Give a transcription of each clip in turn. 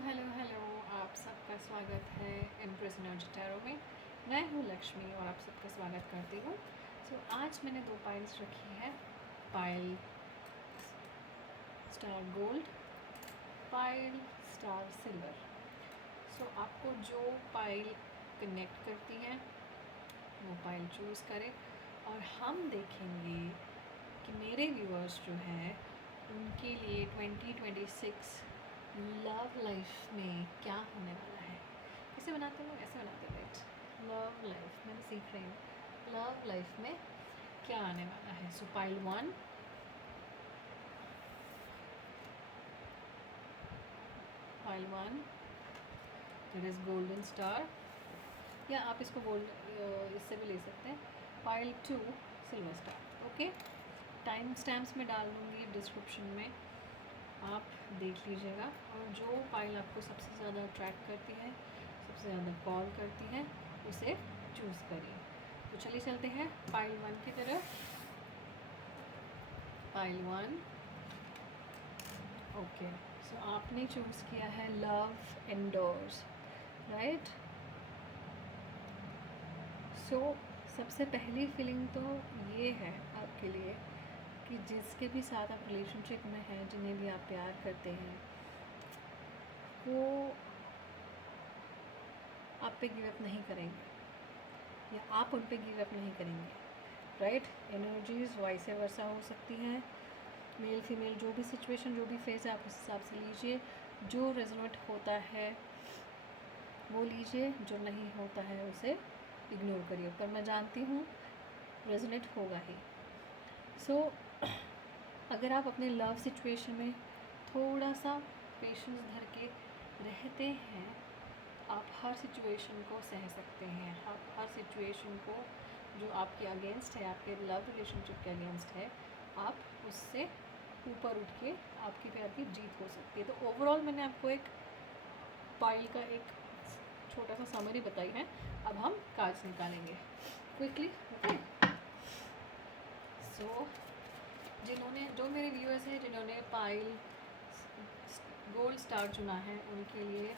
Hello आप सबका स्वागत है इम्प्रेस एनर्जी टैरो में। मैं हूँ लक्ष्मी और आप सबका स्वागत करती हूँ। आज मैंने दो पाइल्स रखी है, pile star gold, pile star silver. आपको जो पाइल कनेक्ट करती है वो पाइल चूज़ करें और हम देखेंगे कि मेरे व्यूअर्स जो हैं उनके लिए 2026 लव लाइफ में क्या होने वाला है। कैसे बनाते हो? ऐसे बनाते हो, राइट? लव लाइफ में सीख रही हूँ लव लाइफ में क्या आने वाला है। Pile 1, pile 1 that is golden star, या आप इसको गोल्ड इससे भी ले सकते हैं। Pile 2 silver star. Okay, time stamps में डाल दूँगी डिस्क्रिप्शन में, आप देख लीजिएगा। और जो पाइल आपको सबसे ज़्यादा अट्रैक्ट करती है, सबसे ज़्यादा कॉल करती है, उसे चूज़ करिए। तो चलिए चलते हैं पाइल 1 की तरफ। Pile 1, okay. आपने चूज़ किया है लव इंडोर्स, राइट? सबसे पहली फीलिंग तो ये है आपके लिए कि जिसके भी साथ आप रिलेशनशिप में हैं, जिन्हें भी आप प्यार करते हैं, वो आप पे गिव अप नहीं करेंगे या आप उन पे गिव अप नहीं करेंगे, राइट? एनर्जीज वाइस वर्सा हो सकती हैं, मेल फीमेल जो भी सिचुएशन, जो भी फेज़ है आप उस हिसाब से लीजिए। जो रेजोनेट होता है वो लीजिए, जो नहीं होता है उसे इग्नोर करिए। पर मैं जानती हूँ रेजोनेट होगा ही। अगर आप अपने लव सिचुएशन में थोड़ा सा पेशेंस धर के रहते हैं, आप हर सिचुएशन को सह सकते हैं। आप हर सिचुएशन को जो आपके अगेंस्ट है, आपके लव रिलेशनशिप के अगेंस्ट है, आप उससे ऊपर उठ के आपकी पे आपकी जीत हो सकती है। तो ओवरऑल मैंने आपको एक पाइल का एक छोटा सा समरी बताई है। अब हम कार्ड्स निकालेंगे क्विकली, ओके? जो मेरे व्यूअर्स हैं जिन्होंने पाइल गोल्ड स्टार चुना है, उनके लिए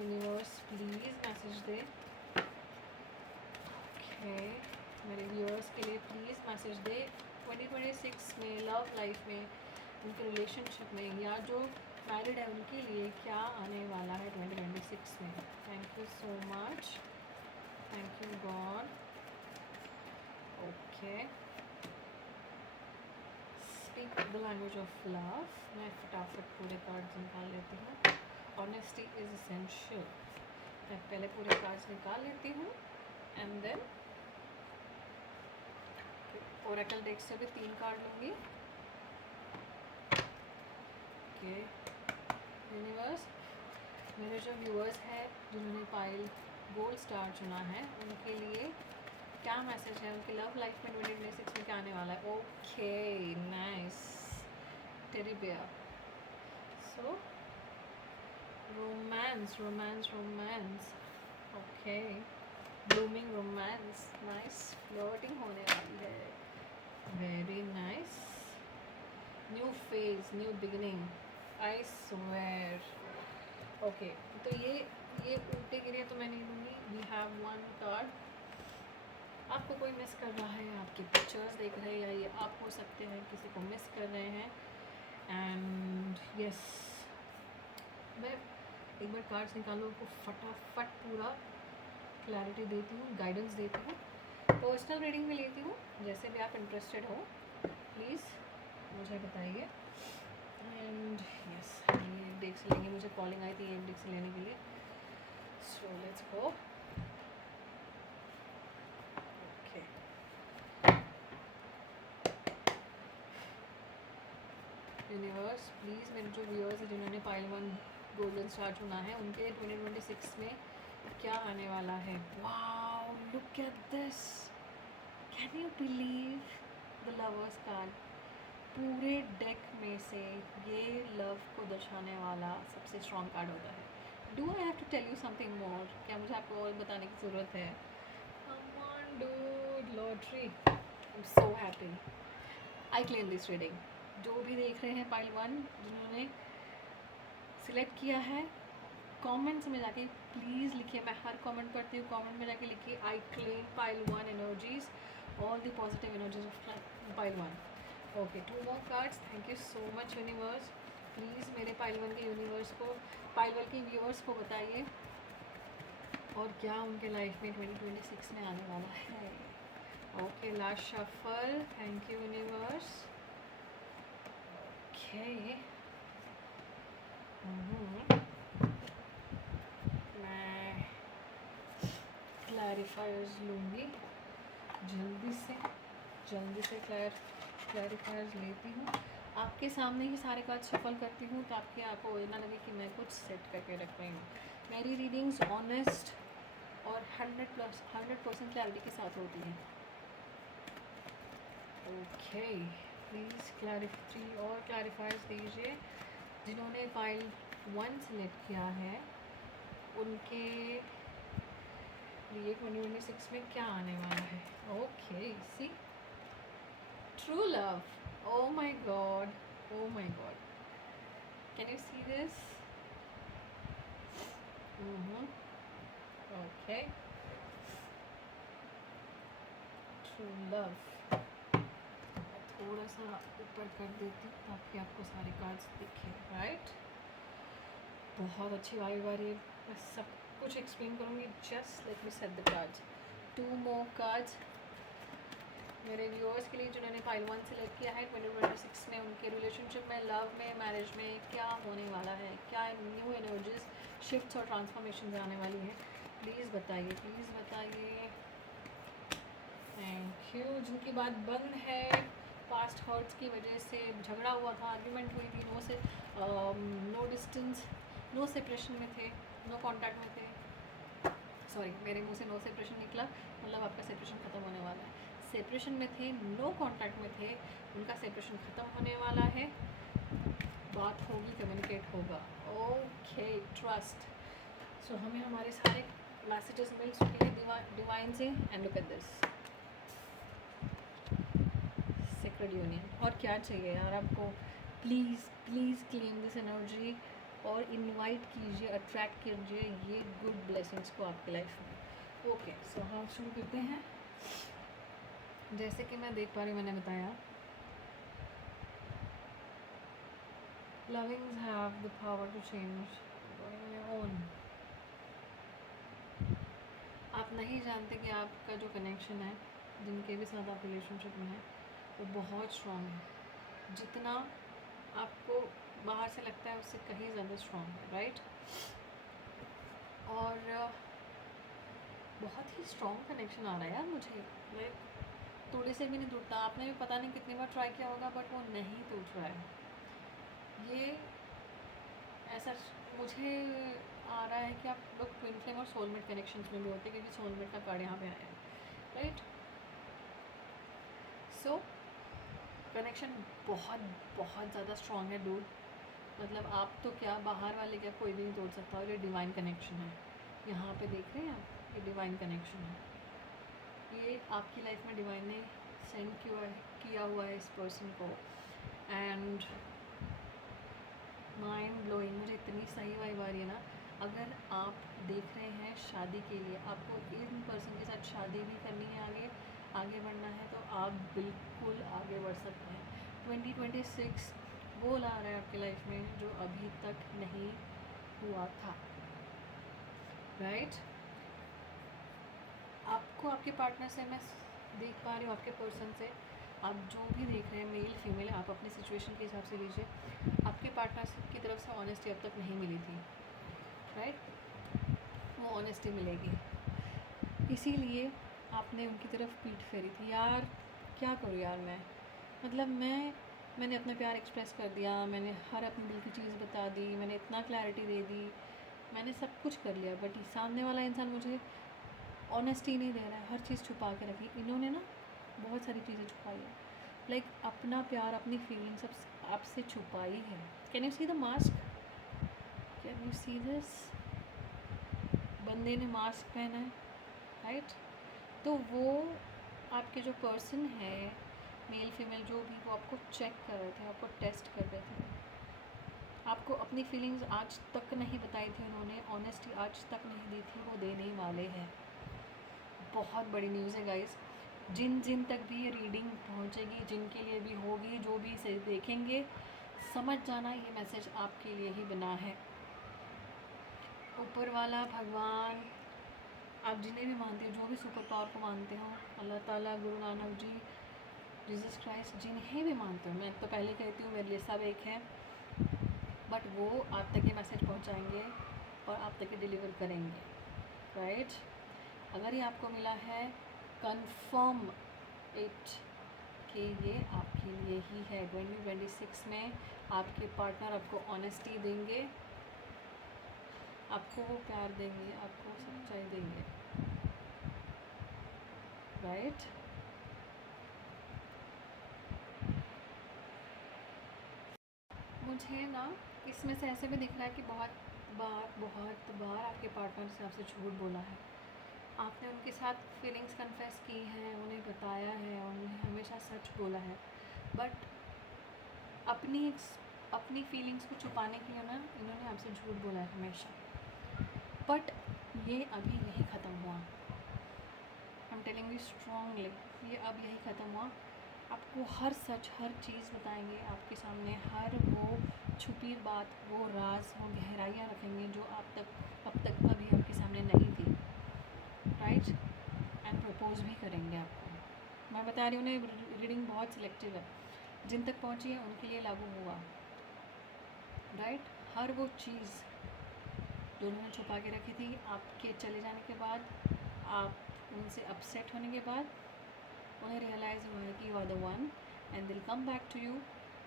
universe please message they. Okay, मेरे व्यूअर्स के लिए प्लीज़ मैसेज दे 2026 में लव लाइफ में, उनके रिलेशनशिप में, या जो मैरिड है उनके लिए क्या आने वाला है 2026 में। Thank you so much, thank you God. Okay, speak the language of love. मैं फटाफट पूरे कार्ड्स निकाल लेती हूँ। Honesty is essential. मैं पहले पूरे कार्ड्स निकाल लेती हूँ एंड देन ओरेकल डेक से भी 3 कार्ड लूँगी। ओके यूनिवर्स, मेरे जो व्यूअर्स हैं जिन्होंने पाइल गोल्ड स्टार चुना है, उनके लिए क्या मैसेज है, उनकी लव लाइफ में 2026 में क्या आने वाला है। Okay nice, teddy bear. So romance romance romance, okay, blooming romance, nice, flirting होने वाली है, very nice, new phase, new beginning, I swear. Okay, तो ये उल्टे गिरे तो मैं नहीं लूँगी। We have 1 card. आपको कोई मिस कर रहा है, आपके पिक्चर्स देख रहे हैं, या ये आप हो सकते हैं किसी को मिस कर रहे हैं। एंड यस, मैं एक बार कार्ड्स निकालो को फटाफट पूरा क्लैरिटी देती हूँ, गाइडेंस देती हूँ, पर्सनल रीडिंग में लेती हूँ। जैसे भी आप इंटरेस्टेड हो प्लीज़ मुझे बताइए। एंड यस, ये एक डेक से लेंगे, मुझे कॉलिंग आई थी एक डेक से लेने के लिए। So let's go. Okay, universe please, मेरे जो व्यूअर्स हैं जिन्होंने पाइल 1 गोल्डन स्टार चुना है, उनके 2026 में क्या आने वाला है। Wow, look at this, can you believe the lovers card. पूरे डेक में से ये लव को दर्शाने वाला सबसे स्ट्रॉन्ग कार्ड होता है। Do I have to tell you something more? क्या मुझे आपको और बताने की ज़रूरत है? Come on dude, lottery, I am so happy. I claim this reading. जो भी देख रहे हैं पाइल 1 जिन्होंने सिलेक्ट किया है, कमेंट्स में जाके प्लीज़ लिखिए, मैं हर कमेंट पढ़ती हूँ, कमेंट में जाके लिखिए I claim pile 1 energies, all the positive energies of pile 1। Okay, 2 more cards। Thank you so much universe. Please मेरे पाइल 1 के यूनिवर्स को, पाइल 1 के व्यूअर्स को बताइए और क्या उनके लाइफ में 2026 में आने वाला है। Okay, last shuffle. Thank you universe. Okay, मैं क्लैरिफायर्स लूँगी जल्दी से क्लैरिफायर्स लेती हूँ। आपके सामने ही सारे कार्ड शफल करती हूँ ताकि आपको ना लगे कि मैं कुछ सेट करके रख रही हूँ। मेरी रीडिंग्स ऑनेस्ट और 100% क्लैरिटी के साथ होती हैं। ओके, प्लीज़ 3 और क्लैरिफायर्स दीजिए। जिन्होंने पाइल 1 सेलेक्ट किया है उनके लिए 2026 में क्या आने वाला है। Okay, see true love. Oh my god, oh my god, can you see this? Okay, true love। थोड़ा सा ऊपर कर देती हूँ ताकि आपको सारे कार्ड्स दिखें, राइट। बहुत अच्छी वाइब आ रही है, मैं सब कुछ एक्सप्लेन करूँगी। Just let me set the cards. 2 more cards मेरे व्यूअर्स के लिए जिन्होंने पाइल 1 सेलेक्ट किया है 2026 में उनके रिलेशनशिप में, लव में, मैरिज में क्या होने वाला है, क्या न्यू एनर्जीज, शिफ्ट्स और ट्रांसफॉर्मेशन आने वाली हैं। प्लीज़ बताइए, प्लीज़ बताइए। Thank you. जिनकी बात बंद है पास्ट हर्ट्स की वजह से, झगड़ा हुआ था, आर्ग्यूमेंट हुई थी, नो डिस्टेंस, नो सेपरेशन में थे, नो कॉन्टैक्ट में थे, सॉरी मेरे मुंह से नो सेपरेशन निकला, मतलब आपका सेपरेशन ख़त्म होने वाला है। सेपरेशन में थे, नो कांटेक्ट में थे, उनका सेपरेशन ख़त्म होने वाला है, बात होगी, कम्युनिकेट होगा। Okay, trust. सो हमें हमारे सारे मैसेजेस मिल चुके हैं डिवाइन से। And look at this sacred union. और क्या चाहिए यार आपको। Please please claim this energy और इनवाइट कीजिए, अट्रैक्ट कीजिए ये गुड ब्लेसिंग्स को आपकी लाइफ में। ओके, सो हम शुरू करते हैं। जैसे कि मैं देख पा रही हूँ, मैंने बताया lovings have the power to change own. आप नहीं जानते कि आपका जो कनेक्शन है, जिनके भी साथ आप रिलेशनशिप में हैं, वो बहुत स्ट्रॉन्ग है। जितना आपको बाहर से लगता है उससे कहीं ज़्यादा स्ट्रॉन्ग है, राइट। और बहुत ही स्ट्रॉन्ग कनेक्शन आ रहा है यार मुझे, लाइक थोड़े से भी नहीं टूटता। आपने भी पता नहीं कितनी बार ट्राई किया होगा बट वो नहीं टूट रहा है। ये ऐसा मुझे आ रहा है कि आप लोग ट्विन फ्लेम और सोलमेट कनेक्शंस में भी होते हैं, क्योंकि सोलमेट का कार्ड यहाँ पे आया है, राइट। सो कनेक्शन बहुत बहुत ज़्यादा स्ट्रॉन्ग है डूड। मतलब आप तो क्या, बाहर वाले क्या, कोई भी नहीं तोड़ सकता। और ये डिवाइन कनेक्शन है, यहाँ पे देख रहे हैं आप, ये डिवाइन कनेक्शन है। ये आपकी लाइफ में डिवाइन ने सेंड किया हुआ है इस पर्सन को। एंड माइंड ब्लोइंग, मुझे इतनी सही वाइब आ रही है ना। अगर आप देख रहे हैं शादी के लिए, आपको इन पर्सन के साथ शादी भी करनी है, आगे बढ़ना है, तो आप बिल्कुल आगे बढ़ सकते हैं। 2026 वो ला रहा है आपकी लाइफ में जो अभी तक नहीं हुआ था, राइट। आपको आपके पार्टनर से, मैं देख पा रही हूँ आपके पर्सन से, आप जो भी देख रहे हैं मेल फीमेल, आप अपनी सिचुएशन के हिसाब से लीजिए। आपके पार्टनर की तरफ से ऑनेस्टी अब तक नहीं मिली थी, राइट। वो ऑनेस्टी मिलेगी, इसीलिए आपने उनकी तरफ पीठ फेरी थी। यार क्या करूँ यार मैं, मतलब मैंने अपना प्यार एक्सप्रेस कर दिया, मैंने हर अपनी दिल की चीज़ बता दी, मैंने इतना क्लैरिटी दे दी, मैंने सब कुछ कर लिया, बट सामने वाला इंसान मुझे ऑनेस्टी नहीं दे रहा है, हर चीज़ छुपा के रखी। इन्होंने ना बहुत सारी चीज़ें छुपाई है, लाइक अपना प्यार, अपनी फीलिंग्स सब आपसे छुपाई है। Can you see the mask, can you see this. बंदे ने मास्क पहना है, राइट। तो वो आपके जो पर्सन है, मेल फीमेल जो भी, वो आपको चेक कर रहे थे, आपको टेस्ट कर रहे थे। आपको अपनी फीलिंग्स आज तक नहीं बताई थी उन्होंने, ऑनेस्टी आज तक नहीं दी थी, वो देने वाले हैं। बहुत बड़ी न्यूज़ है गाइस। जिन जिन तक भी ये रीडिंग पहुंचेगी, जिनके लिए भी होगी, जो भी इसे देखेंगे, समझ जाना ये मैसेज आपके लिए ही बना है। ऊपर वाला, भगवान, आप जिन्हें भी मानते हो, जो भी सुपर पावर को मानते हो, अल्लाह ताला, गुरु नानक जी, जीसस क्राइस्ट, जिन्हें भी मानते हो, मैं तो पहले कहती हूँ मेरे लिए सब एक है, बट वो आप तक ये मैसेज पहुँचाएंगे और आप तक ये डिलीवर करेंगे, राइट। अगर ये आपको मिला है, कंफर्म इट कि ये आपके लिए ही है। 2026 में आपके पार्टनर आपको ऑनेस्टी देंगे, आपको वो प्यार देंगे, आपको सच्चाई देंगे, राइट। मुझे ना इसमें से ऐसे भी दिख रहा है कि बहुत बार आपके पार्टनर से आपसे झूठ बोला है, आपने उनके साथ फीलिंग्स कन्फेस की हैं, उन्हें बताया है, उन्हें हमेशा सच बोला है, बट अपनी फीलिंग्स को छुपाने के लिए ना इन्होंने आपसे झूठ बोला है हमेशा। बट ये अभी यही ख़त्म हुआ, I am telling you strongly, ये अब यही ख़त्म हुआ। आपको हर सच, हर चीज़ बताएंगे आपके सामने, हर वो छुपी बात, वो राज, वो गहराइयाँ रखेंगे जो अब तक अभी आपके सामने नहीं थी, राइट। एंड प्रपोज भी करेंगे आपको। मैं बता रही हूँ ना, रीडिंग बहुत सिलेक्टिव है, जिन तक पहुँची है उनके लिए लागू हुआ, राइट। हर वो चीज़ जो उन्होंने छुपा के रखी थी, आपके चले जाने के बाद, आप उनसे अपसेट होने के बाद, उन्हें रियलाइज़ हुआ है कि you are the one, and they'll come back to you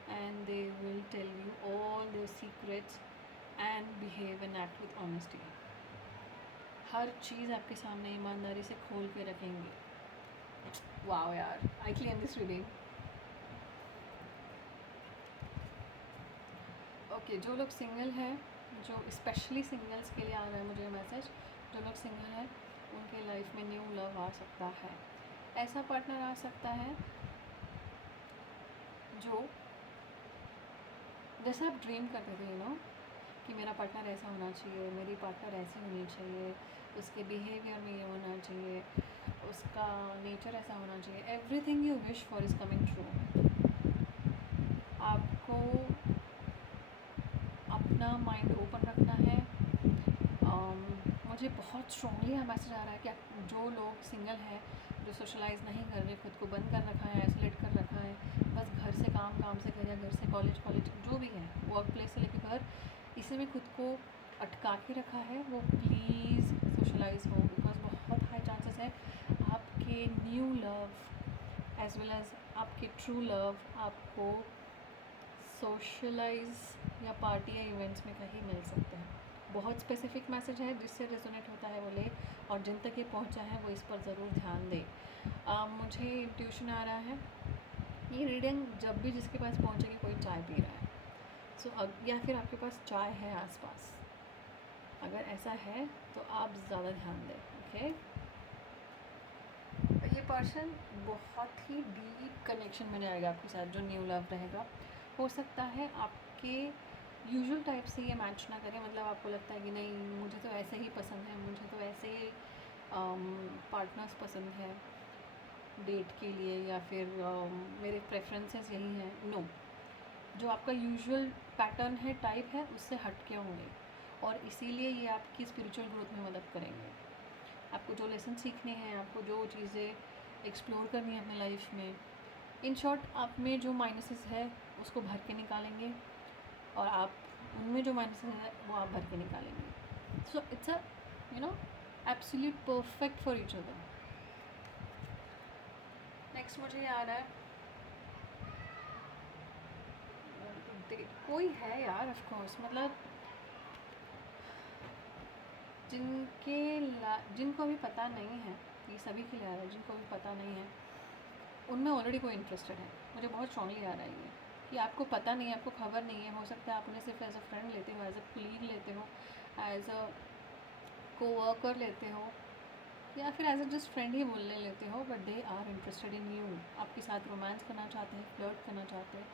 and they will tell you all their secrets and behave and act with honesty. हर चीज़ आपके सामने ईमानदारी से खोल के रखेंगे। वाओ यार, I claim this reading. Okay, जो लोग सिंगल हैं, जो स्पेशली सिंगल्स के लिए आ रहा है मुझे मैसेज, जो लोग सिंगल हैं उनके लाइफ में न्यू लव आ सकता है। ऐसा पार्टनर आ सकता है जो, जैसे आप ड्रीम करते थे यू नो, कि मेरा पार्टनर ऐसा होना चाहिए, मेरी पार्टनर ऐसी होनी चाहिए, उसके बिहेवियर में ये होना चाहिए, उसका नेचर ऐसा होना चाहिए, everything you wish for is coming true. आपको अपना माइंड ओपन रखना है। मुझे बहुत स्ट्रॉन्गली यहाँ मैसेज आ रहा है कि जो लोग सिंगल हैं, जो सोशलाइज़ नहीं कर रहे, खुद को बंद कर रखा है, आइसोलेट कर रखा है, बस घर से काम, काम से घर, या घर से कॉलेज, कॉलेज जो भी है, वर्क प्लेस से लेकर घर, इसी में खुद को अटका के रखा है, वो प्लीज़ सोशलाइज़ हो, बिकॉज बहुत हाई चांसेस है आपके new love as well as आपके ट्रू लव आपको सोशलाइज या पार्टी या इवेंट्स में कहीं मिल सकते हैं। बहुत स्पेसिफिक मैसेज है, जिससे रेजोनेट होता है वो ले, और जिन तक ये पहुंचा है वो इस पर ज़रूर ध्यान दे। मुझे इंट्यूशन आ रहा है, ये रीडिंग जब भी जिसके पास पहुंचेगी कोई चाय पी रहा है, या फिर आपके पास चाय है आसपास, अगर ऐसा है तो आप ज़्यादा ध्यान दें, ओके। ये पर्सन बहुत ही डीप कनेक्शन में जाएगा आपके साथ, जो न्यू लव रहेगा। हो सकता है आपके यूजुअल टाइप से ये मैच ना करें, मतलब आपको लगता है कि नहीं मुझे तो ऐसे ही पसंद है, मुझे तो ऐसे ही पार्टनर्स पसंद है डेट के लिए, या फिर मेरे प्रेफरेंसेस यही हैं, नो। जो आपका यूजुअल पैटर्न है, टाइप है, उससे हट के होंगे, और इसीलिए ये आपकी स्पिरिचुअल ग्रोथ में मदद करेंगे। आपको जो लेसन सीखने हैं, आपको जो चीज़ें एक्सप्लोर करनी है अपने लाइफ में, इन शॉर्ट आप में जो माइनसेस है उसको भर के निकालेंगे, और आप उनमें जो माइनसेस है वो आप भर के निकालेंगे। So it's a you know absolute perfect for each other. Next मुझे याद है, कोई है यार, ऑफ कोर्स, मतलब जिनको भी पता नहीं है, ये सभी के लिए आ रहा है, जिनको भी पता नहीं है उनमें ऑलरेडी कोई इंटरेस्टेड है। मुझे बहुत स्ट्रांगली आ रहा है ये, कि आपको पता नहीं है, आपको खबर नहीं है, हो सकता है आप उन्हें सिर्फ एज अ फ्रेंड लेते हो, एज अ कलीग लेते हो, एज अ कोवर्कर लेते हो, या फिर एज अ जस्ट फ्रेंड ही बोलने लेते हो, but they are interested in you. आपके साथ रोमांस करना चाहते हैं, फ्लर्ट करना चाहते हैं,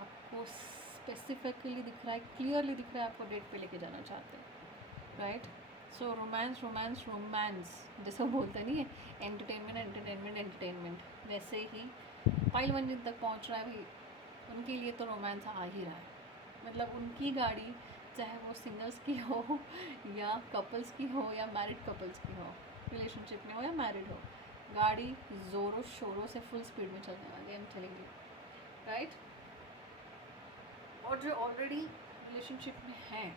आपको स्पेसिफिकली दिख रहा है, क्लियरली दिख रहा है आपको डेट पे लेके जाना चाहते हैं, राइट। सो रोमांस रोमांस रोमांस जैसा बोलते नहीं है, एंटरटेनमेंट एंटरटेनमेंट एंटरटेनमेंट, वैसे ही पाइल मंजिल तक पहुंच रहा है भाई, उनके लिए तो रोमांस आ ही रहा है। मतलब उनकी गाड़ी चाहे वो सिंगल्स की हो या कपल्स की हो या मैरिड कपल्स की हो, रिलेशनशिप में हो या मैरिड हो, गाड़ी ज़ोरों शोरों से फुल स्पीड में चलने वाली है, I am telling you, right. और जो ऑलरेडी रिलेशनशिप में हैं,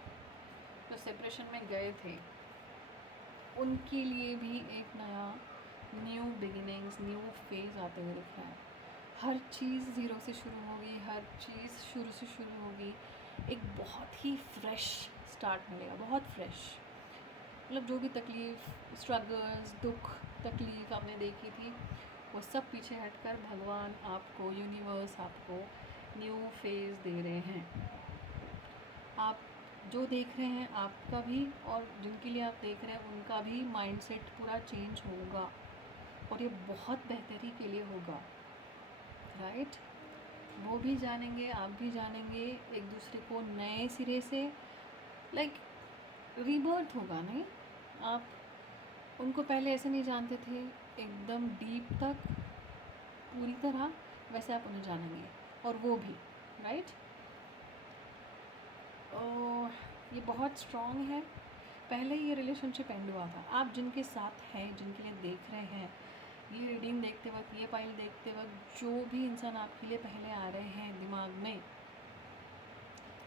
जो सेपरेशन में गए थे, उनके लिए भी एक नया न्यू बिगिनिंग्स, न्यू फेज आते हुए दिख रहा है। हर चीज़ ज़ीरो से शुरू होगी, हर चीज़ शुरू से शुरू होगी, एक बहुत ही फ्रेश स्टार्ट मिलेगा, बहुत फ्रेश। मतलब जो भी तकलीफ़, स्ट्रगल्स, दुख, तकलीफ़ आपने देखी थी, वो सब पीछे हटकर भगवान आपको, यूनिवर्स आपको न्यू फेज़ दे रहे हैं। आप जो देख रहे हैं आपका भी, और जिनके लिए आप देख रहे हैं उनका भी माइंडसेट पूरा चेंज होगा, और ये बहुत बेहतरी के लिए होगा, राइट। वो भी जानेंगे, आप भी जानेंगे एक दूसरे को नए सिरे से, लाइक रीबर्थ होगा। नहीं, आप उनको पहले ऐसे नहीं जानते थे एकदम डीप तक पूरी तरह, वैसे आप उन्हें जानेंगे, और वो भी, राइट। ये बहुत स्ट्रॉन्ग है। पहले ये रिलेशनशिप एंड हुआ था, आप जिनके साथ हैं, जिनके लिए देख रहे हैं, ये रीडिंग देखते वक्त, ये फाइल देखते वक्त, जो भी इंसान आपके लिए पहले आ रहे हैं दिमाग में,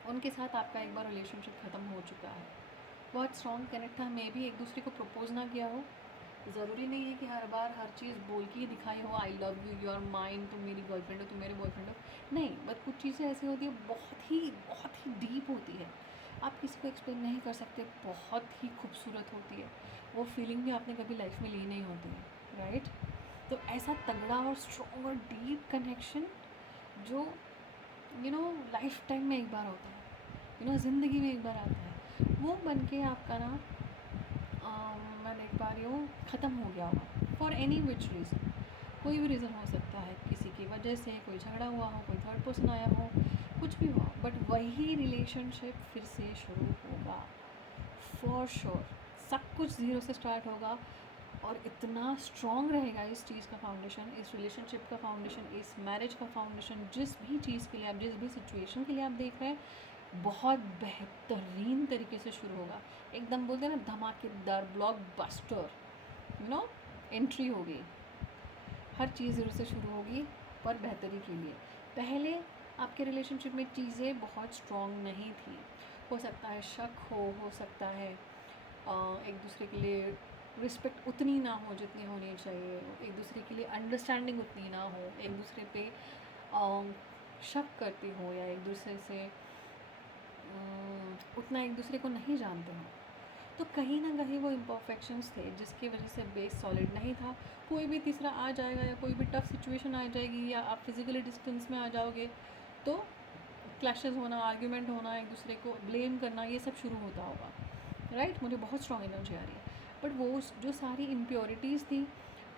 उनके साथ आपका एक बार रिलेशनशिप ख़त्म हो चुका है। बहुत स्ट्रॉन्ग कनेक्ट था, मे भी एक दूसरे को प्रपोज ना किया हो। ज़रूरी नहीं है कि हर बार हर चीज़ बोल के ही दिखाई हो, I love you, you are mine, तुम मेरी गर्लफ्रेंड हो, तुम मेरे बॉयफ्रेंड हो, नहीं। बट कुछ चीज़ें ऐसी होती है, बहुत ही डीप होती है, आप किसी को एक्सप्लेन नहीं कर सकते, बहुत ही खूबसूरत होती है। वो फीलिंग भी आपने कभी लाइफ में ली नहीं होती है, राइट। तो ऐसा तगड़ा और स्ट्रॉन्ग और डीप कनेक्शन जो लाइफ टाइम में एक बार होता है, ज़िंदगी में एक बार आता है, वो बन के आपका ना मैं देख पा रही हूँ ख़त्म हो गया होगा, फॉर एनी विच रीज़न। कोई भी रीज़न हो सकता है, किसी की वजह से कोई झगड़ा हुआ हो, कोई थर्ड पर्सन आया हो, कुछ भी हुआ, बट वही रिलेशनशिप फिर से शुरू होगा, फॉर श्योर। सब कुछ ज़ीरो से स्टार्ट होगा, और इतना स्ट्रॉन्ग रहेगा इस चीज़ का फाउंडेशन, इस रिलेशनशिप का फाउंडेशन, इस मैरिज का फाउंडेशन, जिस भी चीज़ के लिए आप, जिस भी सिचुएशन के लिए आप देख रहे हैं, बहुत बेहतरीन तरीके से शुरू होगा। एकदम बोलते हैं ना, धमाकेदार ब्लॉकबस्टर एंट्री होगी। हर चीज़ ज़ीरो से शुरू होगी, पर बेहतरी के लिए। पहले आपके रिलेशनशिप में चीज़ें बहुत स्ट्रॉन्ग नहीं थी, हो सकता है शक हो सकता है एक दूसरे के लिए रिस्पेक्ट उतनी ना हो जितनी होनी चाहिए, एक दूसरे के लिए अंडरस्टैंडिंग उतनी ना हो, एक दूसरे पे शक करती हो, या एक दूसरे से उतना एक दूसरे को नहीं जानते हो। तो कहीं ना कहीं वो इम्परफेक्शंस थे जिसकी वजह से बेस सॉलिड नहीं था। कोई भी तीसरा आ जाएगा, या कोई भी टफ सिचुएशन आ जाएगी, या आप फिज़िकली डिस्टेंस में आ जाओगे, तो क्लैशेस होना, आर्ग्यूमेंट होना, एक दूसरे को ब्लेम करना, ये सब शुरू होता होगा, राइट। मुझे बहुत स्ट्रॉन्ग एनर्जी आ रही है, बट वो जो सारी इम्प्योरिटीज़ थी,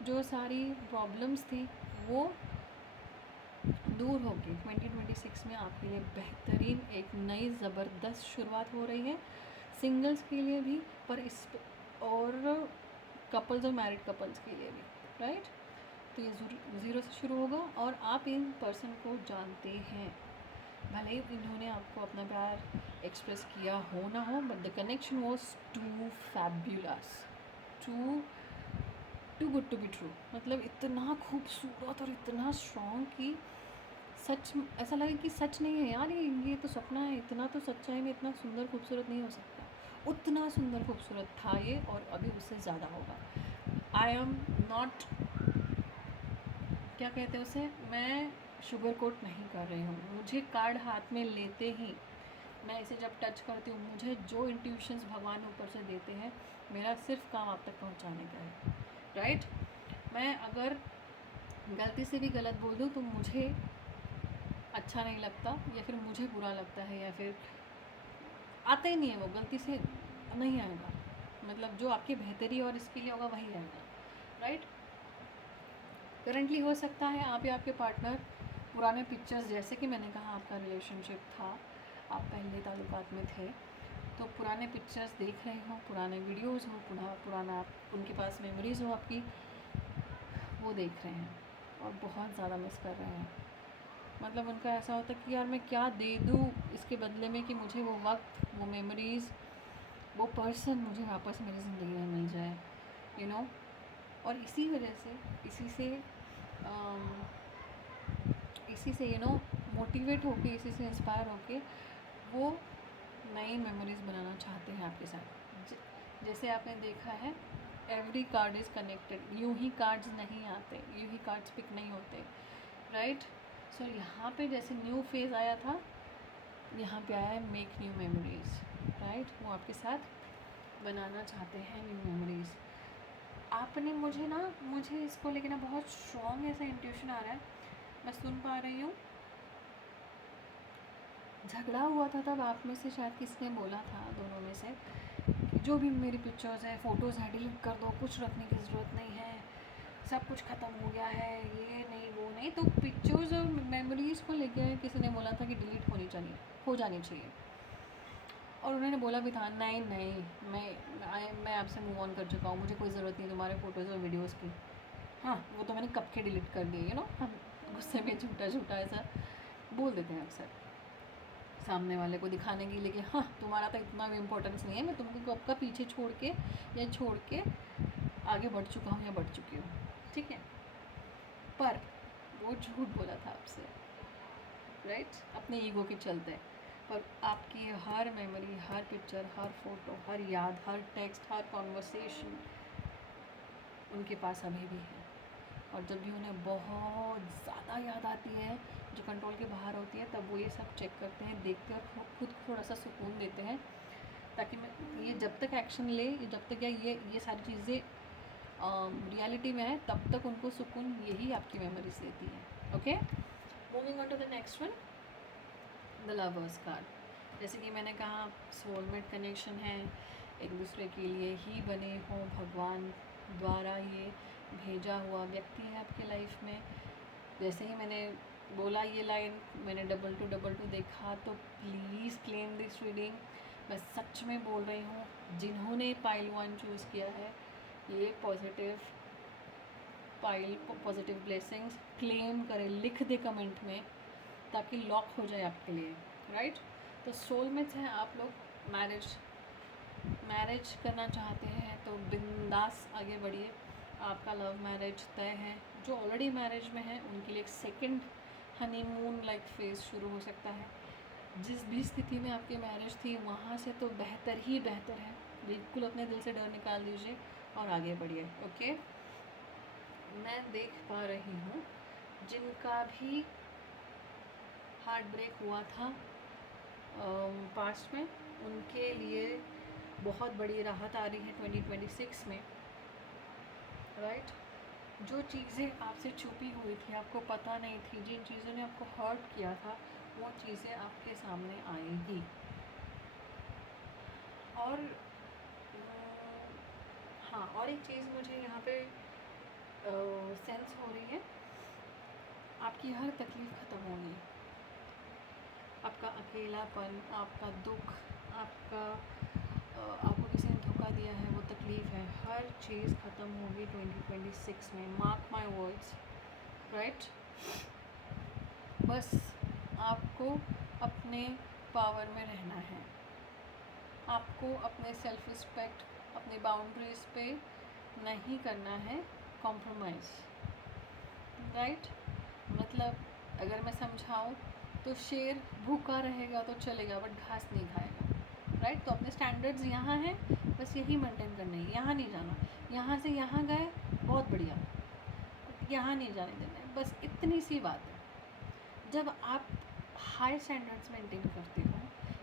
जो सारी प्रॉब्लम्स थी, वो दूर होगी। 2026 में आपके लिए बेहतरीन एक नई ज़बरदस्त शुरुआत हो रही है, सिंगल्स के लिए भी, पर इस और कपल्स और मैरिड कपल्स के लिए भी, राइट। तो ये ज़ीरो से शुरू होगा, और आप इन पर्सन को जानते हैं, भले ही इन्होंने आपको अपना प्यार एक्सप्रेस किया हो ना हो, but the connection was too fabulous, too good to be true. मतलब इतना खूबसूरत और इतना स्ट्रॉन्ग कि सच, ऐसा लगे कि सच नहीं है यार, ये तो सपना है। इतना तो सच्चाई में इतना सुंदर खूबसूरत नहीं हो सकता, उतना सुंदर खूबसूरत था ये, और अभी उससे ज़्यादा होगा। आई एम नॉट, क्या कहते हैं उसे, मैं शुगर कोट नहीं कर रही हूँ। मुझे कार्ड हाथ में लेते ही, मैं इसे जब टच करती हूँ, मुझे जो इंट्यूशंस भगवान ऊपर से देते हैं, मेरा सिर्फ काम आप तक पहुँचाने का है, राइट। मैं अगर गलती से भी गलत बोल दूँ तो मुझे अच्छा नहीं लगता, या फिर मुझे बुरा लगता है, या फिर आता ही नहीं है, वो गलती से नहीं आएगा। मतलब जो आपकी बेहतरी और इसके लिए होगा वही आएगा, राइट। करंटली हो सकता है आप या आपके पार्टनर पुराने पिक्चर्स, जैसे कि मैंने कहा आपका रिलेशनशिप था, आप पहले ताल्लुकात में थे, तो पुराने पिक्चर्स देख रहे हो, पुराने वीडियोज़ हो, पुराना आप उनके पास मेमोरीज़ हो आपकी, वो देख रहे हैं और बहुत ज़्यादा मिस कर रहे हैं। मतलब उनका ऐसा होता है कि यार मैं क्या दे दूँ इसके बदले में कि मुझे वो वक्त, वो मेमोरीज़, वो पर्सन मुझे वापस मेरी ज़िंदगी में मिल जाए, यू नो। और इसी वजह से, इसी से यू नो मोटिवेट होके, इसी से इंस्पायर होके वो नई मेमोरीज़ बनाना चाहते हैं आपके साथ। जैसे आपने देखा है, एवरी कार्ड इज़ कनेक्टेड। यूँ ही कार्ड्स नहीं आते, यूँ ही कार्ड्स पिक नहीं होते, राइट। सो यहाँ पे जैसे न्यू फेज़ आया था, यहाँ पे आया है मेक न्यू मेमोरीज़, राइट। वो आपके साथ बनाना चाहते हैं न्यू मेमोरीज़। आपने मुझे इसको लेके ना बहुत स्ट्रॉन्ग ऐसा इंट्यूशन आ रहा है, मैं सुन पा रही हूँ। झगड़ा हुआ था तब आप में से शायद किसने बोला था, दोनों में से, कि जो भी मेरी पिक्चर्स है, फ़ोटोज़ हैं, डिलीट कर दो, कुछ रखने की ज़रूरत नहीं है, सब कुछ ख़त्म हो गया है, ये नहीं वो नहीं। तो पिक्चर्स और मेमोरीज़ को लेकर किसी ने बोला था कि डिलीट हो जानी चाहिए। और उन्होंने बोला भी था, नहीं मैं आपसे मूव ऑन कर चुका हूँ, मुझे कोई ज़रूरत नहीं तुम्हारे फ़ोटोज़ और वीडियोज़ की। हाँ, वो तो मैंने कब के डिलीट कर दिए, यू नो। हम गुस्से में झूठा ऐसा बोल देते हैं अक्सर सामने वाले को दिखाने के लिए कि हाँ तुम्हारा तो इतना भी इम्पोर्टेंस नहीं है, मैं तुमको कब का पीछे छोड़ के आगे बढ़ चुका हूँ या बढ़ चुकी हूँ, ठीक है। पर वो झूठ बोला था आपसे, राइट, अपने ईगो के चलते। पर आपकी हर मेमोरी, हर पिक्चर, हर फ़ोटो, हर याद, हर टेक्स्ट, हर कॉन्वर्सेशन उनके पास अभी भी है। और जब भी उन्हें बहुत ज़्यादा याद आती है, जो कंट्रोल के बाहर होती है, तब वो ये सब चेक करते हैं, देखते हैं और खुद को थोड़ा सा सुकून देते हैं, ताकि मैं ये जब तक एक्शन ले, जब तक ये सारी चीज़ें रियलिटी में है, तब तक उनको सुकून यही आपकी मेमोरीज देती है। Okay, moving on to the next one, the lovers card. जैसे कि मैंने कहा, सोलमेट कनेक्शन है, एक दूसरे के लिए ही बने हों, भगवान द्वारा ये भेजा हुआ व्यक्ति है आपकी लाइफ में। जैसे ही मैंने बोला ये लाइन, मैंने डबल टू देखा, तो प्लीज़ क्लेम दिस रीडिंग। मैं सच में बोल रही हूँ, जिन्होंने पाइल 1 चूज़ किया है, ये पॉजिटिव ब्लेसिंग्स क्लेम करें, लिख दे कमेंट में, ताकि लॉक हो जाए आपके लिए, राइट। तो सोलमेट्स हैं आप लोग। मैरिज करना चाहते हैं तो बिंदास आगे बढ़िए, आपका लव मैरिज तय है। जो ऑलरेडी मैरिज में है उनके लिए एक सेकंड हनीमून लाइक फेज़ शुरू हो सकता है। जिस भी स्थिति में आपकी मैरिज थी, वहाँ से तो बेहतर ही बेहतर है। बिल्कुल अपने दिल से डर निकाल दीजिए और आगे बढ़िए। ओके, मैं देख पा रही हूँ जिनका भी हार्ट ब्रेक हुआ था पास्ट में, उनके लिए बहुत बड़ी राहत आ रही है 2026 में, राइट। जो चीज़ें आपसे छुपी हुई थी, आपको पता नहीं थी, जिन चीज़ों ने आपको हर्ट किया था, वो चीज़ें आपके सामने आएगी। और हाँ, और एक चीज़ मुझे यहाँ पे सेंस हो रही है, आपकी हर तकलीफ़ ख़त्म होगी। आपका अकेलापन, आपका दुख, आपको किसी ने धोखा दिया है, वो तकलीफ़ है, हर चीज़ ख़त्म होगी 2026 में। Mark my words, right. बस आपको अपने पावर में रहना है, आपको अपने सेल्फ रिस्पेक्ट, अपनी बाउंड्रीज़ पे नहीं करना है कॉम्प्रोमाइज़, राइट। मतलब अगर मैं समझाऊँ तो शेर भूखा रहेगा तो चलेगा, बट घास नहीं खाएगा, राइट। तो अपने स्टैंडर्ड्स यहाँ हैं, बस यही मेंटेन करने हैं, यहाँ नहीं जाना। यहाँ से यहाँ गए, बहुत बढ़िया, यहाँ नहीं जाने देना है, बस इतनी सी बात है। जब आप हाई स्टैंडर्ड्स मेंटेन करते हो,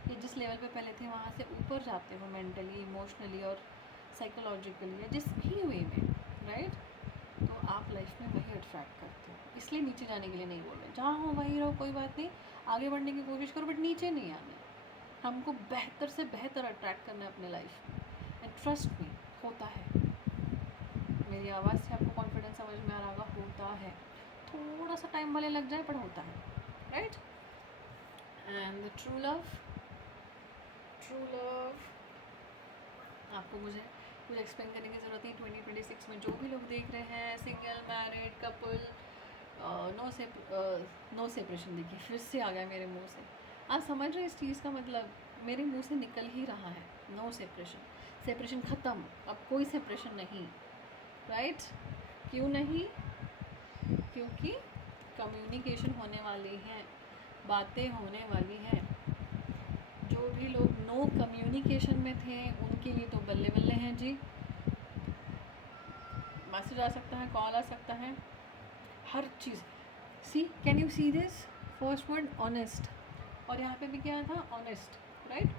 या जिस लेवल पे पहले थे वहाँ से ऊपर जाते हो, मेंटली, इमोशनली और साइकोलॉजिकली, या जिस भी वे में, राइट, तो आप लाइफ में वही अट्रैक्ट करते हो। इसलिए नीचे जाने के लिए नहीं बोल रहे, जहाँ हो वहीं रहो, कोई बात नहीं, आगे बढ़ने की कोशिश करो, बट नीचे नहीं आना। हमको बेहतर से बेहतर अट्रैक्ट करना है अपने लाइफ में, एंड ट्रस्ट में होता है। मेरी आवाज़ से आपको कॉन्फिडेंस समझ में आ रहा होगा, होता है। थोड़ा सा टाइम भले लग जाए, पर होता है, right. And true love, true love, आपको मुझे कुछ एक्सप्लेन करने की ज़रूरत नहीं। 2026 में जो भी लोग देख रहे हैं, single, married, couple, no separation, देखिए फिर से आ गया मेरे मुंह से। आप समझ रहे हैं इस चीज़ का मतलब? मेरे मुंह से निकल ही रहा है नो सेपरेशन। सेपरेशन ख़त्म, अब कोई सेपरेशन नहीं, राइट? क्यों नहीं? क्योंकि कम्युनिकेशन होने वाली है, बातें होने वाली हैं। जो भी लोग नो कम्युनिकेशन में थे उनके लिए तो बल्ले बल्ले हैं जी। मैसेज आ सकता है, कॉल आ सकता है, हर चीज़। See, can you see this first word honest, और यहाँ पे भी क्या था? Honest, right?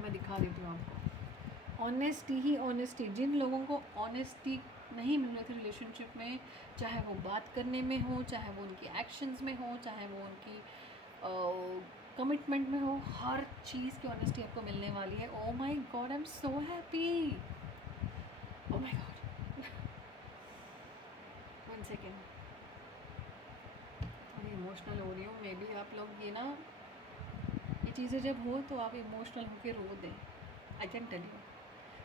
मैं दिखा देती हूँ आपको। ऑनेस्टी ही ऑनेस्टी। जिन लोगों को ऑनेस्टी नहीं मिल रही थी रिलेशनशिप में, चाहे वो बात करने में हो, चाहे वो उनकी एक्शंस में हो, चाहे वो उनकी कमिटमेंट में हो, हर चीज़ की ऑनेस्टी आपको मिलने वाली है। Oh my God, I am so happy. Oh my God, 1 second, थोड़ी इमोशनल हो रही हूँ। मे बी आप लोग ये चीज़ें जब हो तो आप इमोशनल होकर रो दें, आई कैन टेल यू।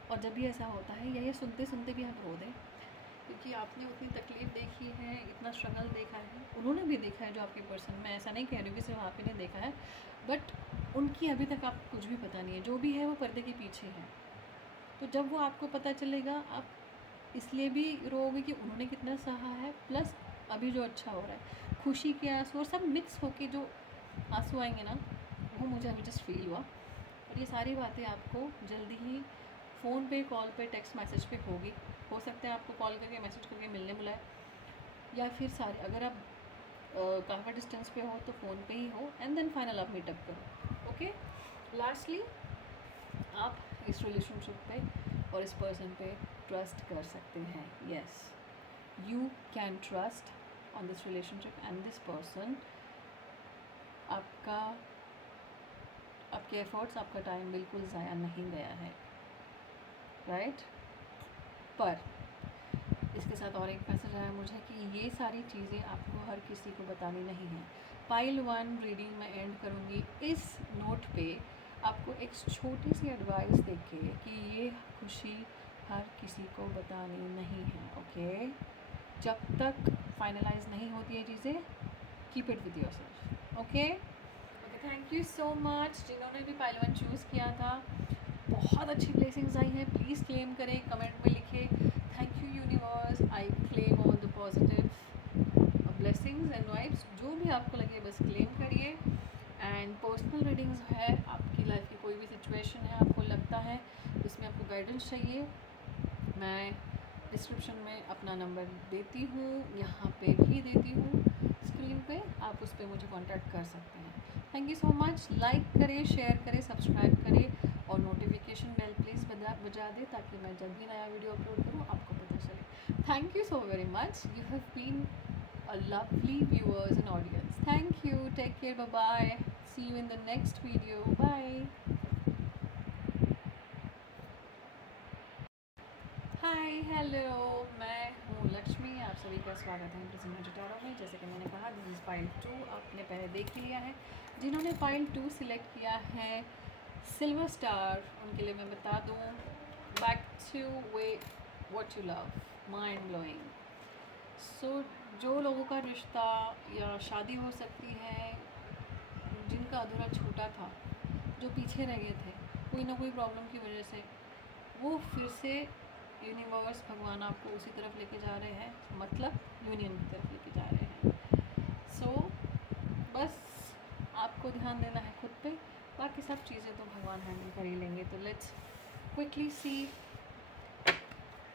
और जब भी ऐसा होता है या ये सुनते सुनते भी आप रो दें, क्योंकि आपने उतनी तकलीफ़ देखी है, इतना स्ट्रगल देखा है, उन्होंने भी देखा है जो आपके पर्सन। मैं ऐसा नहीं कह रही हूँ कि सिर्फ आपने देखा है, बट उनकी अभी तक आपको कुछ भी पता नहीं है। जो भी है वो पर्दे के पीछे है। तो जब वो आपको पता चलेगा, आप इसलिए भी रोओगे कि उन्होंने कितना सहा है, प्लस अभी जो अच्छा हो रहा है, खुशी के आंसू और सब मिक्स होके जो आंसू आएंगे ना, वो मुझे अभी जस्ट फील हुआ। और ये सारी बातें आपको जल्दी ही फ़ोन पे, कॉल पे, टेक्स्ट मैसेज पे होगी। हो सकता है आपको कॉल करके, मैसेज करके मिलने बुलाए, या फिर सारे, अगर आप काफ़ी डिस्टेंस पे हो तो फ़ोन पे ही हो, एंड देन फाइनल आप मीटअप करो। ओके, लास्टली आप इस रिलेशनशिप पे और इस पर्सन पे ट्रस्ट कर सकते हैं। Yes, you can trust on this relationship and this person. आपके एफर्ट्स, आपका टाइम बिल्कुल ज़ाया नहीं गया है, राइट? पर इसके साथ और एक मैसेज आया मुझे कि ये सारी चीज़ें आपको हर किसी को बतानी नहीं है। पाइल 1 रीडिंग मैं एंड करूँगी इस नोट पे, आपको एक छोटी सी एडवाइस देके कि ये खुशी हर किसी को बतानी नहीं है। ओके, जब तक फाइनलाइज नहीं होती है चीज़ें, keep it with yourself. Okay, thank you so much जिन्होंने भी पाइल 1 चूज़ किया था। बहुत अच्छी ब्लेसिंग्स आई हैं, प्लीज़ क्लेम करें, कमेंट में लिखें thank you universe, I claim all the positive blessings and vibes. जो भी आपको लगे बस क्लेम करिए। एंड पर्सनल रीडिंग्स है, आपकी लाइफ की कोई भी सिचुएशन है, आपको लगता है जिसमें आपको गाइडेंस चाहिए, मैं डिस्क्रिप्शन में अपना नंबर देती हूँ, यहाँ पे भी देती हूँ स्क्रीन पे, आप उस पर मुझे कांटेक्ट कर सकते हैं। Thank you so much. Like करें, शेयर करें, सब्सक्राइब करें और नोटिफिकेशन बेल प्लीज़ बजा दें ताकि मैं जब भी नया वीडियो अपलोड करूँ आपको पता चले। Thank you so very much, you have been a lovely viewers and audience. Thank you, take care, bye bye, see you in the next video, bye. Hi hello, मैं हूँ लक्ष्मी, आप सभी का स्वागत है प्रेजेंट टारो में। जैसे कि मैंने कहा, दिस इज़ पाइल 2, आपने पहले देख लिया है। जिन्होंने पाइल 2 सिलेक्ट किया है, सिल्वर स्टार, उनके लिए मैं बता दूँ, back to way what you love, mind blowing. So जो लोगों का रिश्ता या शादी हो सकती है, जिनका अधूरा छूटा था, जो पीछे रह गए थे कोई ना कोई प्रॉब्लम की वजह से, वो फिर से यूनिवर्स, भगवान आपको उसी तरफ लेके जा रहे हैं, मतलब यूनियन की तरफ लेके जा रहे हैं। सो बस आपको ध्यान देना है खुद पे, बाकी सब चीज़ें तो भगवान हैंडल कर ही लेंगे। तो लेट्स क्विकली सी,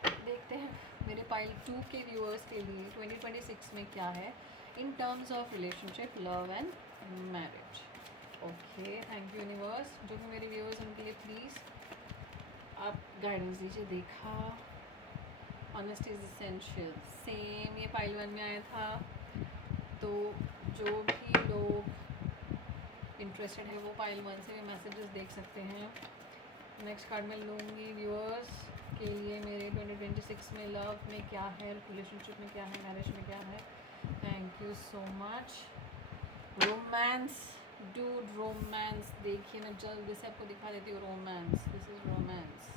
देखते हैं मेरे पाइल 2 के व्यूअर्स के लिए 2026 में क्या है in terms of relationship, love and marriage. Okay, thank you universe. जो भी मेरे व्यूअर्स उनके लिए प्लीज़ आप गाइडेंस दीजिए। देखा, ऑनेस्टी इज एसेंशियल, सेम ये पाइल 1 में आया था। तो जो भी लोग इंटरेस्टेड है वो पाइल 1 से भी मैसेजेस देख सकते हैं। नेक्स्ट कार्ड में लूँगी व्यूअर्स के लिए मेरे 2026 में लव में क्या है, रिलेशनशिप में क्या है, मैरिज में क्या है। Thank you so much. Romance dude romance देखिए, मैं जल्दी से आपको दिखा देती हूँ रोमांस. This is romance.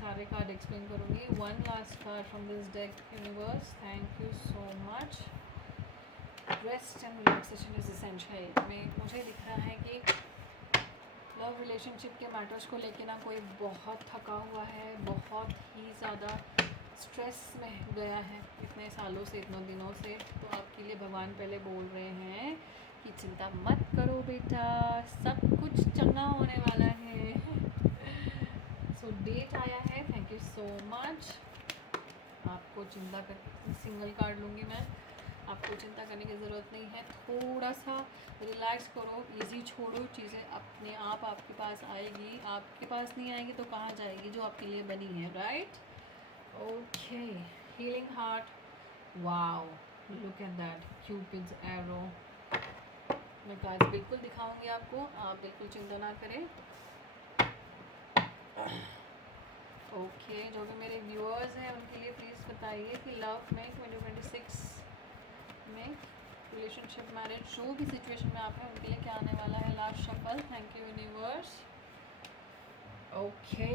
सारे कार्ड एक्सप्लेन करूँगी. One last card from this deck universe. Thank you so much. Rest and relaxation is essential. मुझे दिख रहा है कि लव रिलेशनशिप के मैटर्स को लेके ना कोई बहुत थका हुआ है, बहुत ही ज़्यादा स्ट्रेस में गया है इतने सालों से, इतने दिनों से. तो आपके लिए भगवान पहले बोल रहे हैं कि चिंता मत करो बेटा, सब कुछ चंगा होने वाला है. सो डेट आया है. Thank you so much. आपको चिंता कर, सिंगल कार्ड लूँगी मैं. आपको चिंता करने की ज़रूरत नहीं है. थोड़ा सा रिलैक्स करो, इजी छोड़ो. चीज़ें अपने आप आपके पास आएगी. आपके पास नहीं आएगी तो कहाँ जाएगी, जो आपके लिए बनी है. Right. Okay. Healing heart. Wow, look at that cupids arrow. मैं कार्ड्स बिल्कुल दिखाऊंगी आपको, आप बिल्कुल चिंता ना करें. ओके. जो भी मेरे व्यूअर्स हैं उनके लिए प्लीज़ बताइए कि लव में 2026 में रिलेशनशिप, मैरिज, जो भी सिचुएशन में आप हैं उनके लिए क्या आने वाला है. Last shuffle. Thank you universe. Okay.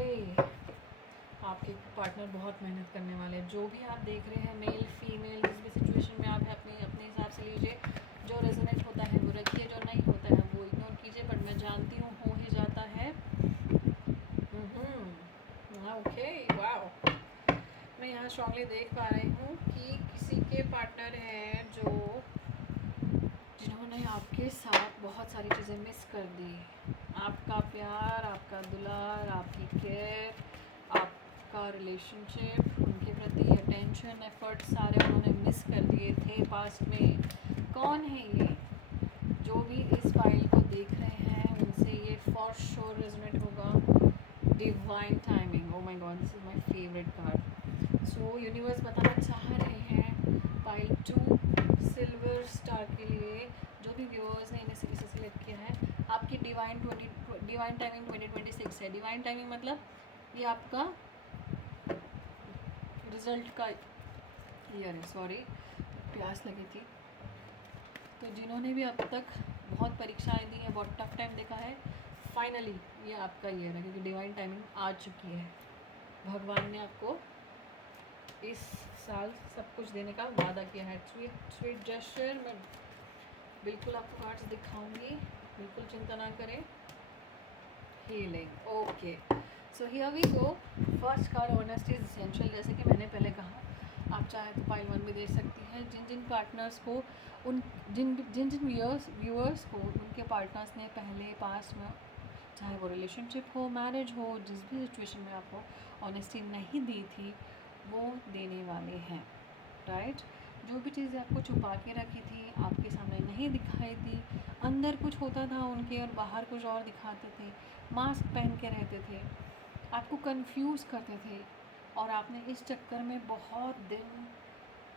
आपके पार्टनर बहुत मेहनत करने वाले हैं. जो भी आप देख रहे हैं, मेल फीमेल, जिस भी सिचुएशन में आप हैं, अपने अपने हिसाब से लीजिए. जो रेजोनेट होता है वो रखिए, जो नहीं होता है वो इग्नोर कीजिए. बट मैं जानती हूँ हो ही जाता है. ओके. वाओ. मैं यहाँ स्ट्रांगली देख पा रही हूँ कि किसी के पार्टनर हैं जिन्होंने आपके साथ बहुत सारी चीज़ें मिस कर दी. आपका प्यार, आपका दुलार, आपकी केयर, आपका रिलेशनशिप, उनके प्रति अटेंशन, एफर्ट सारे उन्होंने मिस कर दिए थे पास्ट में. कौन है ये? जो भी इस फाइल को देख रहे हैं उनसे ये फॉर श्योर रेजोनेट होगा. Divine timing. Oh my God, this is my favourite card. So universe बताना चाह रहे हैं फाइल 2 सिल्वर स्टार के लिए, जो भी व्यूअर्स ने इन्हें इसे सिलेक्ट किया है, आपकी डिवाइन टाइमिंग 2026 है. डिवाइन टाइमिंग मतलब ये आपका रिजल्ट का ईयर है. सॉरी, प्यास लगी थी. तो जिन्होंने भी अब तक बहुत परीक्षाएं दी हैं, बहुत टफ टाइम देखा है, फाइनली ये आपका ईयर है, क्योंकि डिवाइन टाइमिंग आ चुकी है. भगवान ने आपको इस साल सब कुछ देने का वादा किया है. Sweet gesture. मैं बिल्कुल आपको कार्ड्स दिखाऊंगी, बिल्कुल चिंता ना करें. Healing. Okay. So here we go. First card honesty is essential. जैसे कि मैंने पहले कहा, आप चाहे तो फाइल 1 भी देख सकती हैं. जिन जिन पार्टनर्स को जिन जिन व्यूअर्स को उनके पार्टनर्स ने पहले पास्ट में, चाहे वो रिलेशनशिप हो, मैरिज हो, जिस भी सिचुएशन में आप हो, ऑनेस्टी नहीं दी थी, वो देने वाले हैं. राइट. जो भी चीज़ें आपको छुपा के रखी थी, आपके सामने नहीं दिखाई थी, अंदर कुछ होता था उनके और बाहर कुछ और दिखाते थे, मास्क पहन के रहते थे, आपको कंफ्यूज करते थे, और आपने इस चक्कर में बहुत दिन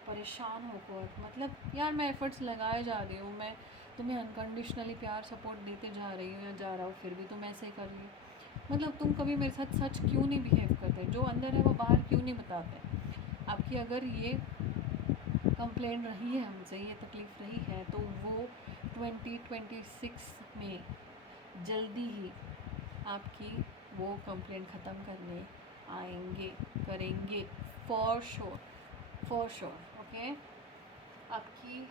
परेशान होकर, मतलब यार मैं एफ़र्ट्स लगाए जा रही हूँ, मैं तुम्हें अनकंडीशनली प्यार सपोर्ट देते जा रही हूँ या जा रहा हूँ, फिर भी तुम ऐसे ही कर रही हो. मतलब तुम कभी मेरे साथ सच क्यों नहीं बिहेव करते, जो अंदर है वो बाहर क्यों नहीं बताते. आपकी अगर ये कंप्लेंट रही है हमसे, ये तकलीफ़ रही है, तो वो 2026 में जल्दी ही आपकी वो कंप्लेंट ख़त्म करने आएंगे, करेंगे. For sure, for sure. Okay. आपकी,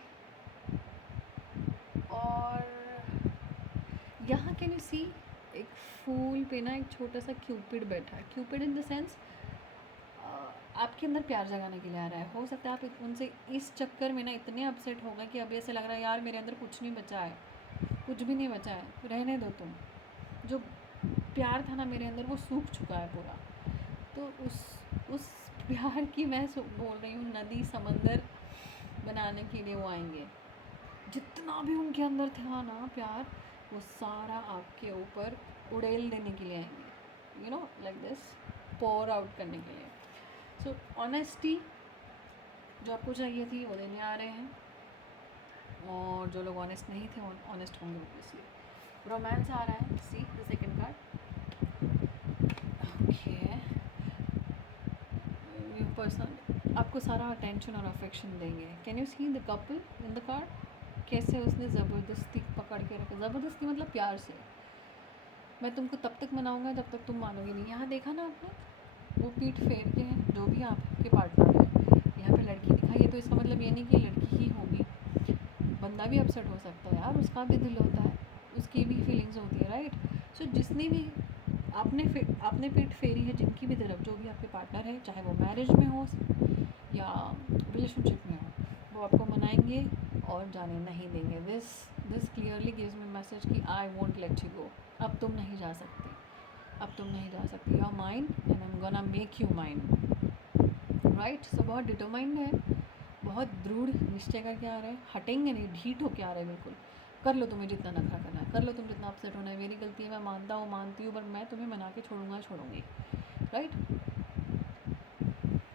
और यहाँ कैन यू सी एक फूल पे ना एक छोटा सा क्यूपिड बैठा है. क्यूपिड इन द सेंस आपके अंदर प्यार जगाने के लिए आ रहा है. हो सकता है आप उनसे इस चक्कर में ना इतने अपसेट हो गए कि अभी ऐसे लग रहा है यार मेरे अंदर कुछ नहीं बचा है, कुछ भी नहीं बचा है, रहने दो तुम. जो प्यार था ना मेरे अंदर वो सूख चुका है पूरा. तो उस प्यार की मैं बोल रही हूँ, नदी समंदर बनाने के लिए वो आएंगे. जितना भी उनके अंदर था ना प्यार, वो सारा आपके ऊपर उड़ेल देने के लिए आएंगे. You know, like this, pour out करने के लिए. सो ऑनेस्टी जो आपको चाहिए थी वो देने आ रहे हैं, और जो लोग ऑनेस्ट नहीं थे ऑनेस्ट होंगे ऑब्वियसली. रोमांस आ रहा है. See the second card. Okay. Person आपको सारा अटेंशन और अफेक्शन देंगे. Can you see the couple in the card. कैसे उसने ज़बरदस्ती पकड़ के रखा, ज़बरदस्ती मतलब प्यार से। मैं तुमको तब तक मनाऊंगा जब तक तुम मानोगे नहीं। यहाँ देखा ना आपने, वो पीठ फेर के हैं जो भी आपके पार्टनर हैं। यहाँ पे लड़की दिखाई है तो इसका मतलब ये नहीं कि लड़की ही होगी, बंदा भी अपसेट हो सकता है यार, उसका भी दिल होता है, उसकी भी फीलिंग्स होती है, राइट। सो जिसने भी आपने पीठ फेरी है जिनकी भी तरफ, जो भी आपके पार्टनर है, चाहे वो मैरिज में हो या रिलेशनशिप में हो, वो आपको मनाएंगे और जाने नहीं देंगे। This clearly gives me message कि I won't let you go. अब तुम नहीं जा सकते, अब तुम नहीं जा सकती। You are mine and I am gonna make you mine, right. So बहुत डिटरमाइंड है, बहुत दृढ़ निश्चय करके आ रहे हैं, हटेंगे नहीं, ढीठ होके आ रहे हैं बिल्कुल। कर लो तुम्हें जितना नखरा करना है, कर लो तुम जितना अपसेट होना है, मेरी गलती है, मैं मानता हूँ, मानती हूँ, पर मैं तुम्हें मना के छोड़ूंगा, छोड़ूंगी, राइट।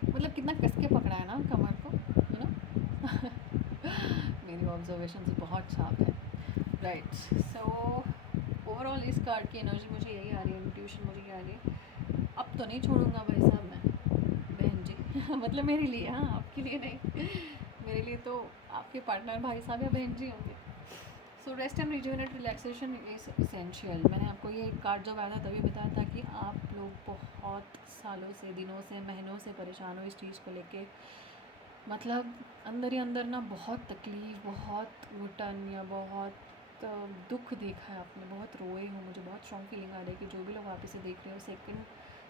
मतलब कितना कस के पकड़ा है ना कमर को, यू नो। मेरी ऑब्जर्वेशन बहुत शार्प है, राइट। सो ओवरऑल इस कार्ड की एनर्जी मुझे यही आ रही है, इंट्यूशन मुझे क्या आ रही है, अब तो नहीं छोड़ूंगा भाई साहब मैं, बहन जी। मतलब मेरे लिए, हाँ आपके लिए नहीं, मेरे लिए तो आपके पार्टनर भाई साहब या बहन जी होंगे। So rest and rejuvenate relaxation is essential. मैंने आपको ये कार्ड जब आया था तभी बताया था कि आप लोग बहुत सालों से, दिनों से, महीनों से परेशान हो इस चीज़ को लेके। मतलब अंदर ही अंदर ना बहुत तकलीफ़, बहुत घुटन या बहुत दुख देखा है आपने, बहुत रोए हो। मुझे बहुत स्ट्रॉन्ग फीलिंग आ रही है कि जो भी लोग आप इसे देख रहे हो, सेकंड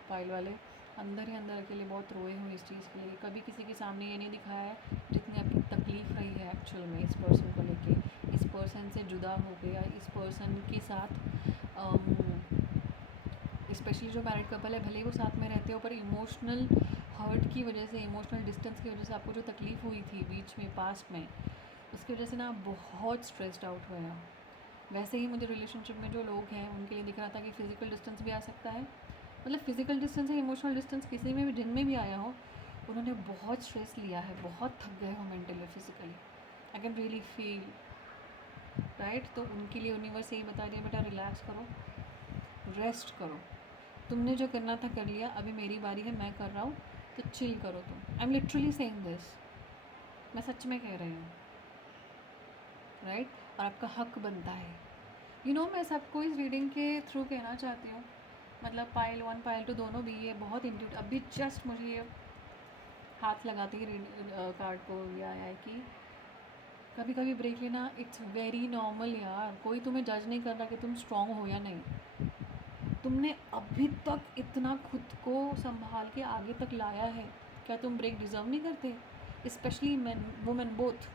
पाइल वाले, अंदर ही अंदर अकेले बहुत रोए हो इस चीज़ के लिए। कभी किसी के सामने ये नहीं दिखाया है जितनी आपकी तकलीफ़ रही है एक्चुअल में इस पर्सन को लेके, इस पर्सन से जुदा हो गया, इस पर्सन के साथ स्पेशली जो मैरिड कपल है, भले ही वो साथ में रहते हो, पर इमोशनल हर्ट की वजह से, इमोशनल डिस्टेंस की वजह से आपको जो तकलीफ़ हुई थी बीच में, पास्ट में, उसकी वजह से ना आप बहुत स्ट्रेस्ड आउट हुए हैं। वैसे ही मुझे रिलेशनशिप में जो लोग हैं उनके लिए दिख रहा था कि फ़िज़िकल डिस्टेंस भी आ सकता है। मतलब फ़िज़िकल डिस्टेंस या इमोशनल डिस्टेंस किसी में भी, जिनमें भी आया हो, उन्होंने बहुत स्ट्रेस लिया है, बहुत थक गए हो mentally, physically. I can really feel, right. तो उनके लिए यूनिवर्स यही बता रही है, बेटा रिलैक्स करो, रेस्ट करो, तुमने जो करना था कर लिया, अभी मेरी बारी है, मैं कर रहा हूँ, तो चिल करो तुम। I am literally saying this, मैं सच में कह रही हूँ, राइट। और आपका हक बनता है, यू नो। मैं सबको इस रीडिंग के थ्रू कहना चाहती हूँ, मतलब पाइल 1 पाइल 2 दोनों भी, ये बहुत इंट्यूट, अभी जस्ट मुझे ये हाथ लगाते ही कार्ड को ये आया है कि कभी कभी ब्रेक लेना इट्स वेरी नॉर्मल यार। कोई तुम्हें जज नहीं कर रहा कि तुम स्ट्रॉन्ग हो या नहीं। तुमने अभी तक इतना खुद को संभाल के आगे तक लाया है, क्या तुम ब्रेक डिज़र्व नहीं करते? स्पेशली मैन वुमेन बोथ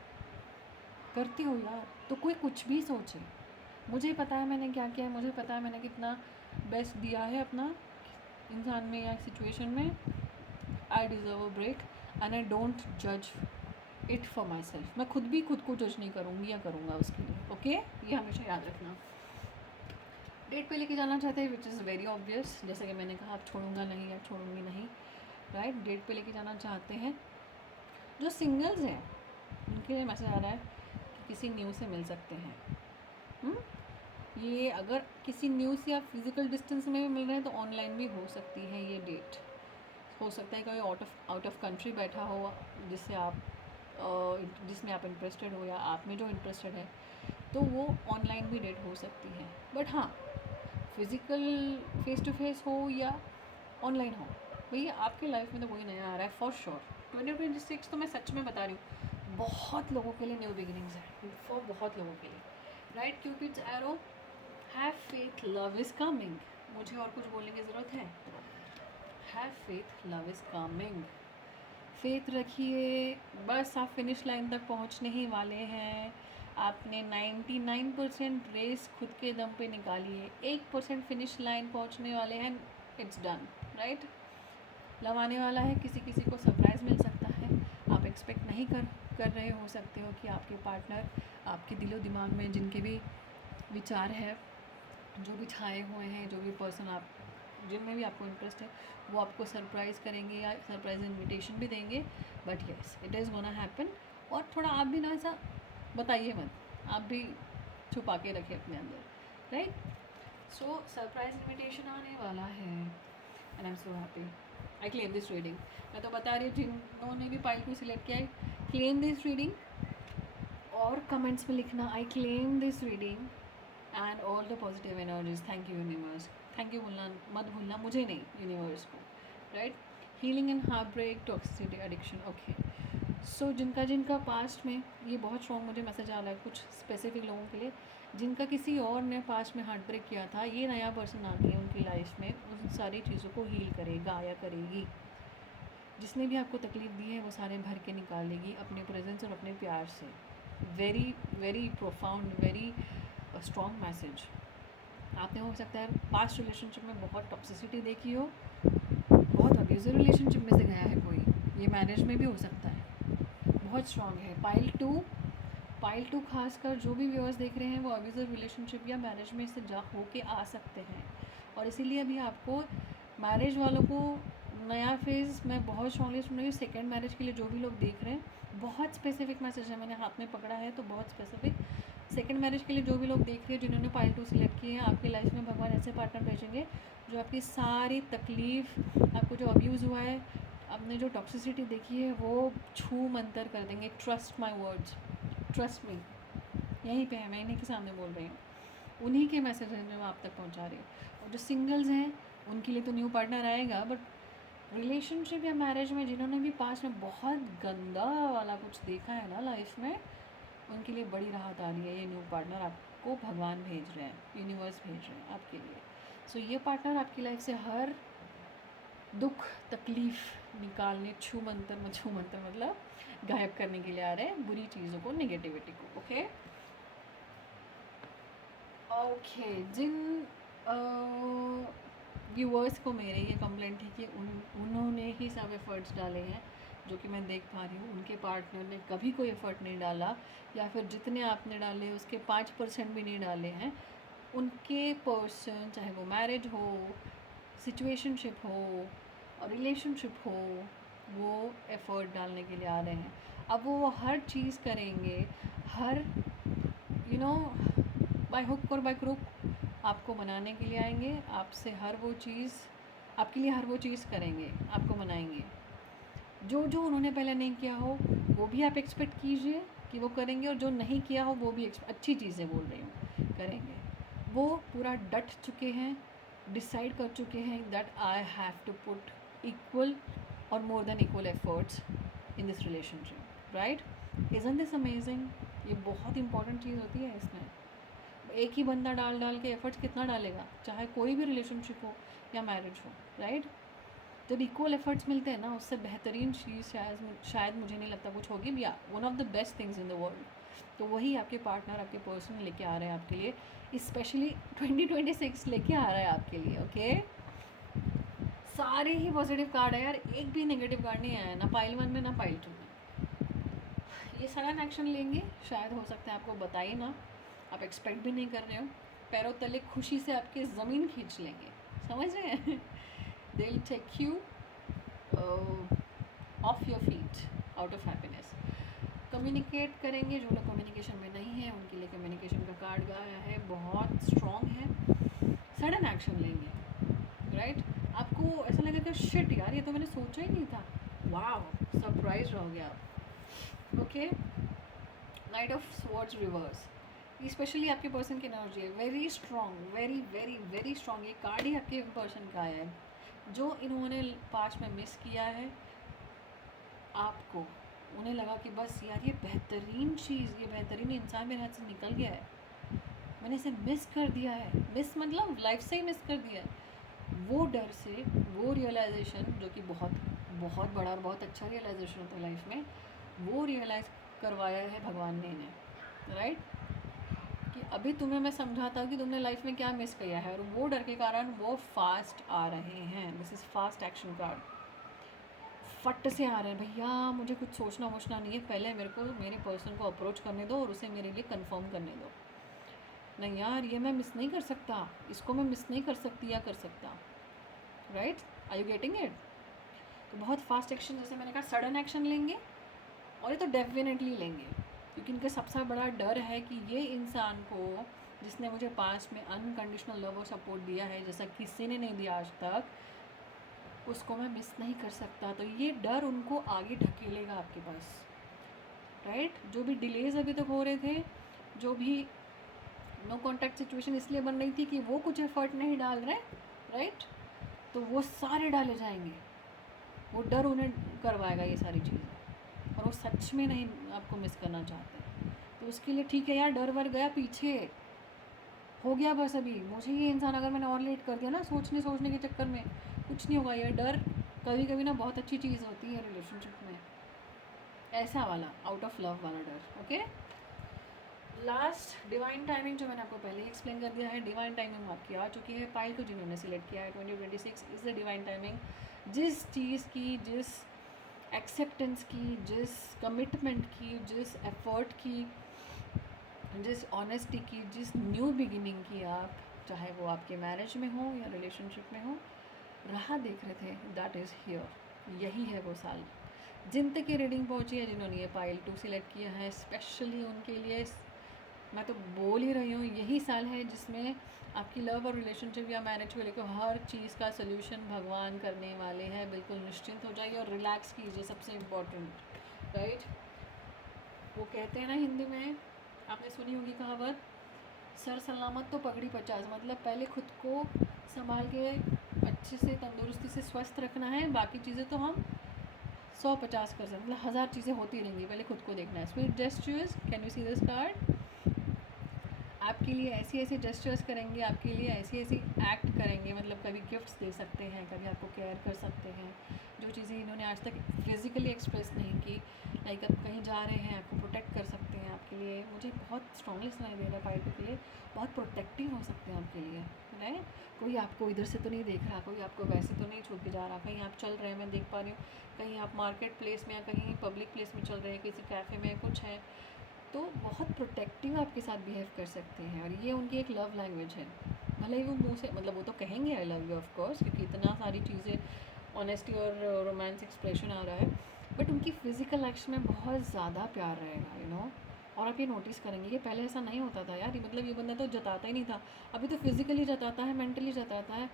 करते हो यार। तो कोई कुछ भी सोचे, मुझे पता है मैंने क्या किया है, मुझे पता है मैंने कितना बेस्ट दिया है अपना इंसान में या सिचुएशन में। I deserve a break and I don't जज इट फॉर माई सेल्फ। मैं खुद भी खुद को जज नहीं करूँगी या करूँगा उसके लिए, ओके। ये हमेशा याद रखना। डेट पे लेके जाना चाहते हैं, विच इज़ वेरी ऑब्वियस, जैसा कि मैंने कहा, आप छोड़ूंगा नहीं, आप छोड़ूंगी नहीं, राइट। डेट पे लेके जाना चाहते हैं। जो सिंगल्स हैं उनके लिए मैसेज आ रहा है कि किसी न्यू से मिल सकते हैं। ये अगर किसी न्यू से आप फिज़िकल डिस्टेंस में भी मिल रहे हैं तो ऑनलाइन भी हो सकती है ये डेट। हो सकता है कोई आउट ऑफ कंट्री बैठा हो जिससे आप जिसमें आप इंटरेस्टेड हो, या आप में जो इंटरेस्टेड है, तो वो ऑनलाइन भी डेट हो सकती है। बट हाँ, फिज़िकल फेस टू फेस हो या ऑनलाइन हो, भैया आपकी लाइफ में तो वही नया आ रहा है फॉर श्योर। 2026 तो मैं सच में बता रही हूँ, बहुत लोगों के लिए न्यू बिगिनिंग्स है, फॉर बहुत लोगों के लिए, right. Cupids arrow, have faith, love is coming. मुझे और कुछ बोलने की ज़रूरत है? Have faith, love is coming. Faith रखिए, बस आप फिनिश लाइन तक पहुंचने ही वाले हैं। आपने 99% रेस खुद के दम पे निकाली है, 1% फिनिश लाइन पहुंचने वाले हैं, इट्स डन, राइट। लव आने वाला है, किसी किसी को सरप्राइज़ मिल सकता है, आप एक्सपेक्ट नहीं कर रहे हो सकते हो कि आपके पार्टनर आपके दिलो दिमाग में जिनके भी विचार है, जो भी छाए हुए हैं, जो भी पर्सन आप जिनमें भी आपको इंटरेस्ट है, वो आपको सरप्राइज़ करेंगे या सरप्राइज इनविटेशन भी देंगे। But yes, it is gonna happen. और थोड़ा आप भी ना ऐसा बताइए मत, आप भी छुपा के रखें अपने अंदर, राइट। सो सरप्राइज इनविटेशन आने वाला है and I am so happy. I claim this reading. मैं तो बता रही हूँ, जिन्होंने भी पाइल को सिलेक्ट किया है, क्लेम दिस रीडिंग और कमेंट्स में लिखना I claim this reading and all the positive energies. Thank you universe. Thank you बोलना मत भूलना, मुझे नहीं, यूनिवर्स को, right. Healing and heartbreak, toxicity, addiction. Okay, so जिनका जिनका पास्ट में, ये बहुत स्ट्रॉन्ग मुझे मैसेज आ रहा है कुछ स्पेसिफिक लोगों के लिए, जिनका किसी और ने पास्ट में हार्ट ब्रेक किया था, ये नया पर्सन आके उनकी लाइफ में उन सारी चीज़ों को हील करेगा या करेगी। जिसने भी आपको तकलीफ़ दी है वो सारे भर के निकालेगी अपने प्रेजेंस और अपने प्यार से। Very very profound, very strong message. आपने हो सकता है पास्ट रिलेशनशिप में बहुत टॉक्सिसिटी देखी हो, बहुत अब्यूजिव रिलेशनशिप में से गया है कोई, ये मैरिज में भी हो सकता है। बहुत स्ट्रॉन्ग है। पाइल टू खासकर जो भी व्यूअर्स देख रहे हैं वो अब्यूजिव रिलेशनशिप या मैरिज में से जा होके आ सकते हैं, और इसीलिए अभी आपको मैरिज वालों को नया फेज़ मैं बहुत स्ट्रॉन्गली सुन रही हूँ। सेकेंड मैरिज के लिए जो भी लोग देख रहे हैं, बहुत स्पेसिफिक मैसेज है, मैंने हाथ में पकड़ा है तो बहुत स्पेसिफिक। सेकेंड मैरिज के लिए जो भी लोग देख रहे हैं, जिन्होंने पाइल टू सिलेक्ट किए हैं, आपकी लाइफ में भगवान ऐसे पार्टनर भेजेंगे जो आपकी सारी तकलीफ़, आपको जो अब्यूज़ हुआ है, आपने जो टॉक्सिसिटी देखी है, वो छू मंतर कर देंगे। Trust my words, trust me, यहीं पे है, मैं इन्हीं के सामने बोल रही हूँ। उन्हीं के मैसेज हैं जो मैं आप तक पहुँचा रही हूँ। और जो सिंगल्स हैं उनके लिए तो न्यू पार्टनर आएगा, बट रिलेशनशिप या मैरिज में जिन्होंने भी पास में बहुत गंदा वाला कुछ देखा है ना लाइफ में, उनके लिए बड़ी राहत आ रही है। ये न्यू पार्टनर आपको भगवान भेज रहे हैं, यूनिवर्स भेज रहे हैं आपके लिए। सो ये पार्टनर आपकी लाइफ से हर दुख तकलीफ़ निकालने, छू मंतर मतलब गायब करने के लिए आ रहे हैं, बुरी चीज़ों को, नेगेटिविटी को। ओके ओके, जिन व्यूअर्स को मेरे ये कंप्लेंट है कि उन्होंने ही सब एफ़र्ट्स डाले हैं, जो कि मैं देख पा रही हूँ, उनके पार्टनर ने कभी कोई एफ़र्ट नहीं डाला, या फिर जितने आपने डाले उसके 5% भी नहीं डाले हैं, उनके पर्सन, चाहे वो मैरिज हो, सिचुएशनशिप हो और रिलेशनशिप हो, वो एफ़र्ट डालने के लिए आ रहे हैं। अब वो हर चीज़ करेंगे, हर बाय हुक और बाय क्रुक आपको मनाने के लिए आएंगे, आपसे हर वो चीज़, आपके लिए हर वो चीज़ करेंगे, आपको मनाएंगे। जो जो उन्होंने पहले नहीं किया हो वो भी आप एक्सपेक्ट कीजिए कि वो करेंगे, और जो नहीं किया हो वो भी अच्छी चीज़ें बोल रही हूँ करेंगे। वो पूरा डट चुके हैं, डिसाइड कर चुके हैं that I have to put equal और more than equal efforts in this relationship, right. Isn't this amazing? ये बहुत इंपॉर्टेंट चीज़ होती है इसमें। एक ही बंदा डाल के एफर्ट्स कितना डालेगा, चाहे कोई भी रिलेशनशिप हो या मैरिज हो, राइट। जब इक्वल एफर्ट्स मिलते हैं ना, उससे बेहतरीन चीज़ शायद मुझे नहीं लगता कुछ होगी भी। One of the best things in the world, तो वही आपके पार्टनर, आपके पर्सन लेके आ रहे हैं आपके लिए, स्पेशली 2026 लेके आ रहा है आपके लिए। ओके, सारे ही पॉजिटिव कार्ड है यार, एक भी नेगेटिव कार्ड नहीं आया, ना पाइल 1 में ना पाइल 2 में। ये सडन एक्शन लेंगे, शायद हो सकता है आपको बताइए ना, आप एक्सपेक्ट भी नहीं कर रहे हो, पैरों तले खुशी से आपकी ज़मीन खींच लेंगे, समझ रहे हैं। They will take you off your feet, out of happiness. Communicate करेंगे, जो लोग कम्युनिकेशन में नहीं है उनके लिए कम्युनिकेशन का कार्ड आया है, बहुत स्ट्रॉन्ग है। सडन एक्शन लेंगे, राइट। आपको ऐसा लगेगा शिट यार, ये तो मैंने सोचा ही नहीं था, वाह, सरप्राइज रहोगे आप। Okay, night of swords reverse, specially आपके पर्सन की एनर्जी है very strong, very very very strong. ये कार्ड ही आपके पर्सन का आया है, जो इन्होंने पास्ट में मिस किया है आपको, उन्हें लगा कि बस यार ये बेहतरीन चीज़, ये बेहतरीन इंसान मेरे हाथ से निकल गया है, मैंने इसे मिस कर दिया है, मिस मतलब लाइफ से ही मिस कर दिया है। वो डर से, वो रियलाइजेशन जो कि बहुत बहुत बड़ा और बहुत अच्छा रियलाइजेशन होता है लाइफ में, वो रियलाइज़ करवाया है भगवान ने इन्हें, राइट। कि अभी तुम्हें मैं समझाता हूँ कि तुमने लाइफ में क्या मिस किया है, और वो डर के कारण वो फास्ट आ रहे हैं। This is fast action card, फट से आ रहे हैं भैया, मुझे कुछ सोचना वोचना नहीं है, पहले मेरे को मेरे पर्सन को अप्रोच करने दो और उसे मेरे लिए कंफर्म करने दो। नहीं यार, ये मैं मिस नहीं कर सकता, इसको मैं मिस नहीं कर सकती या कर सकता, right. Are you getting it? तो बहुत फास्ट एक्शन, जैसे मैंने कहा सडन एक्शन लेंगे, और ये तो डेफिनेटली लेंगे, क्योंकि इनका सबसे बड़ा डर है कि ये इंसान को, जिसने मुझे पास्ट में अनकंडीशनल लव और सपोर्ट दिया है जैसा किसी ने नहीं दिया आज तक, उसको मैं मिस नहीं कर सकता। तो ये डर उनको आगे ढकेलेगा आपके पास, राइट। जो भी डिलेज अभी तक हो रहे थे, जो भी नो कॉन्टैक्ट सिचुएशन इसलिए बन रही थी कि वो कुछ एफर्ट नहीं डाल रहे, राइट, तो वो सारे डाले जाएंगे। वो डर उन्हें करवाएगा ये सारी चीज़ें, और वो सच में नहीं आपको मिस करना चाहते। तो उसके लिए ठीक है यार, डर वर गया पीछे, हो गया बस। अभी मुझे ये इंसान अगर मैंने और लेट कर दिया ना सोचने के चक्कर में, कुछ नहीं होगा। ये डर कभी कभी ना बहुत अच्छी चीज़ होती है रिलेशनशिप में, ऐसा वाला आउट ऑफ लव वाला डर। ओके, लास्ट डिवाइन टाइमिंग जो मैंने आपको पहले ही एक्सप्लेन कर दिया है। डिवाइन टाइमिंग आपकी आ चुकी है। पाइल को जिन्होंने सिलेक्ट किया है, 2026 इज़ द डिवाइन टाइमिंग। जिस चीज़ की, जिस एक्सेप्टेंस की, जिस कमिटमेंट की, जिस एफर्ट की, जिस ऑनेस्टी की, जिस न्यू बिगिनिंग की आप, चाहे वो आपके मैरिज में हो या रिलेशनशिप में हो, राह देख रहे थे, दैट इज़ हियर। यही है वो साल। जिन तक ये रीडिंग पहुंची है, जिन्होंने ये पाइल 2 सिलेक्ट किया है, स्पेशली उनके लिए मैं तो बोल ही रही हूँ, यही साल है जिसमें आपकी लव और रिलेशनशिप या मैरिज को लेकर हर चीज़ का सोल्यूशन भगवान करने वाले हैं। बिल्कुल निश्चिंत हो जाइए और रिलैक्स कीजिए, सबसे इम्पोर्टेंट, राइट। वो कहते हैं ना हिंदी में, आपने सुनी होगी कहावत, सर सलामत तो पगड़ी 50। मतलब पहले खुद को संभाल के अच्छे से तंदुरुस्ती से स्वस्थ रखना है, बाकी चीज़ें तो हम 100-50 कर सकते, मतलब 1000 चीज़ें होती रहेंगी, पहले खुद को देखना है। Sweet gestures, can you see this card? आपके लिए ऐसी ऐसी जेस्चर्स करेंगे, आपके लिए ऐसी ऐसी एक्ट करेंगे, मतलब कभी गिफ्ट्स दे सकते हैं, कभी आपको केयर कर सकते हैं, जो चीज़ें इन्होंने आज तक फिज़िकली एक्सप्रेस नहीं की। लाइक आप कहीं जा रहे हैं, आपको प्रोटेक्ट कर सकते हैं। आपके लिए मुझे बहुत स्ट्रांगली सुनाई दे रहा है पाइल के लिए, बहुत प्रोटेक्टिव हो सकते हैं आपके लिए, राइट। कोई आपको इधर से तो नहीं देख रहा, कोई आपको वैसे तो नहीं छूट के जा रहा। कहीं आप चल रहे हैं, मैं देख पा रही हूँ, कहीं आप मार्केट प्लेस में या कहीं पब्लिक प्लेस में चल रहे हैं, किसी कैफ़े में कुछ है, तो बहुत प्रोटेक्टिव आपके साथ बिहेव कर सकते हैं। और ये उनकी एक लव लैंग्वेज है। भले ही वो मुँह से, मतलब वो तो कहेंगे आई लव यू ऑफ कोर्स, क्योंकि इतना सारी चीज़ें, ऑनेस्टी और रोमांस एक्सप्रेशन आ रहा है, बट उनकी फ़िज़िकल एक्शन में बहुत ज़्यादा प्यार रहेगा, यू नो। और आप ये नोटिस करेंगे कि पहले ऐसा नहीं होता था यार, ये मतलब ये बंदा तो जताता ही नहीं था, अभी तो फिज़िकली जताता है, मेंटली जताता है,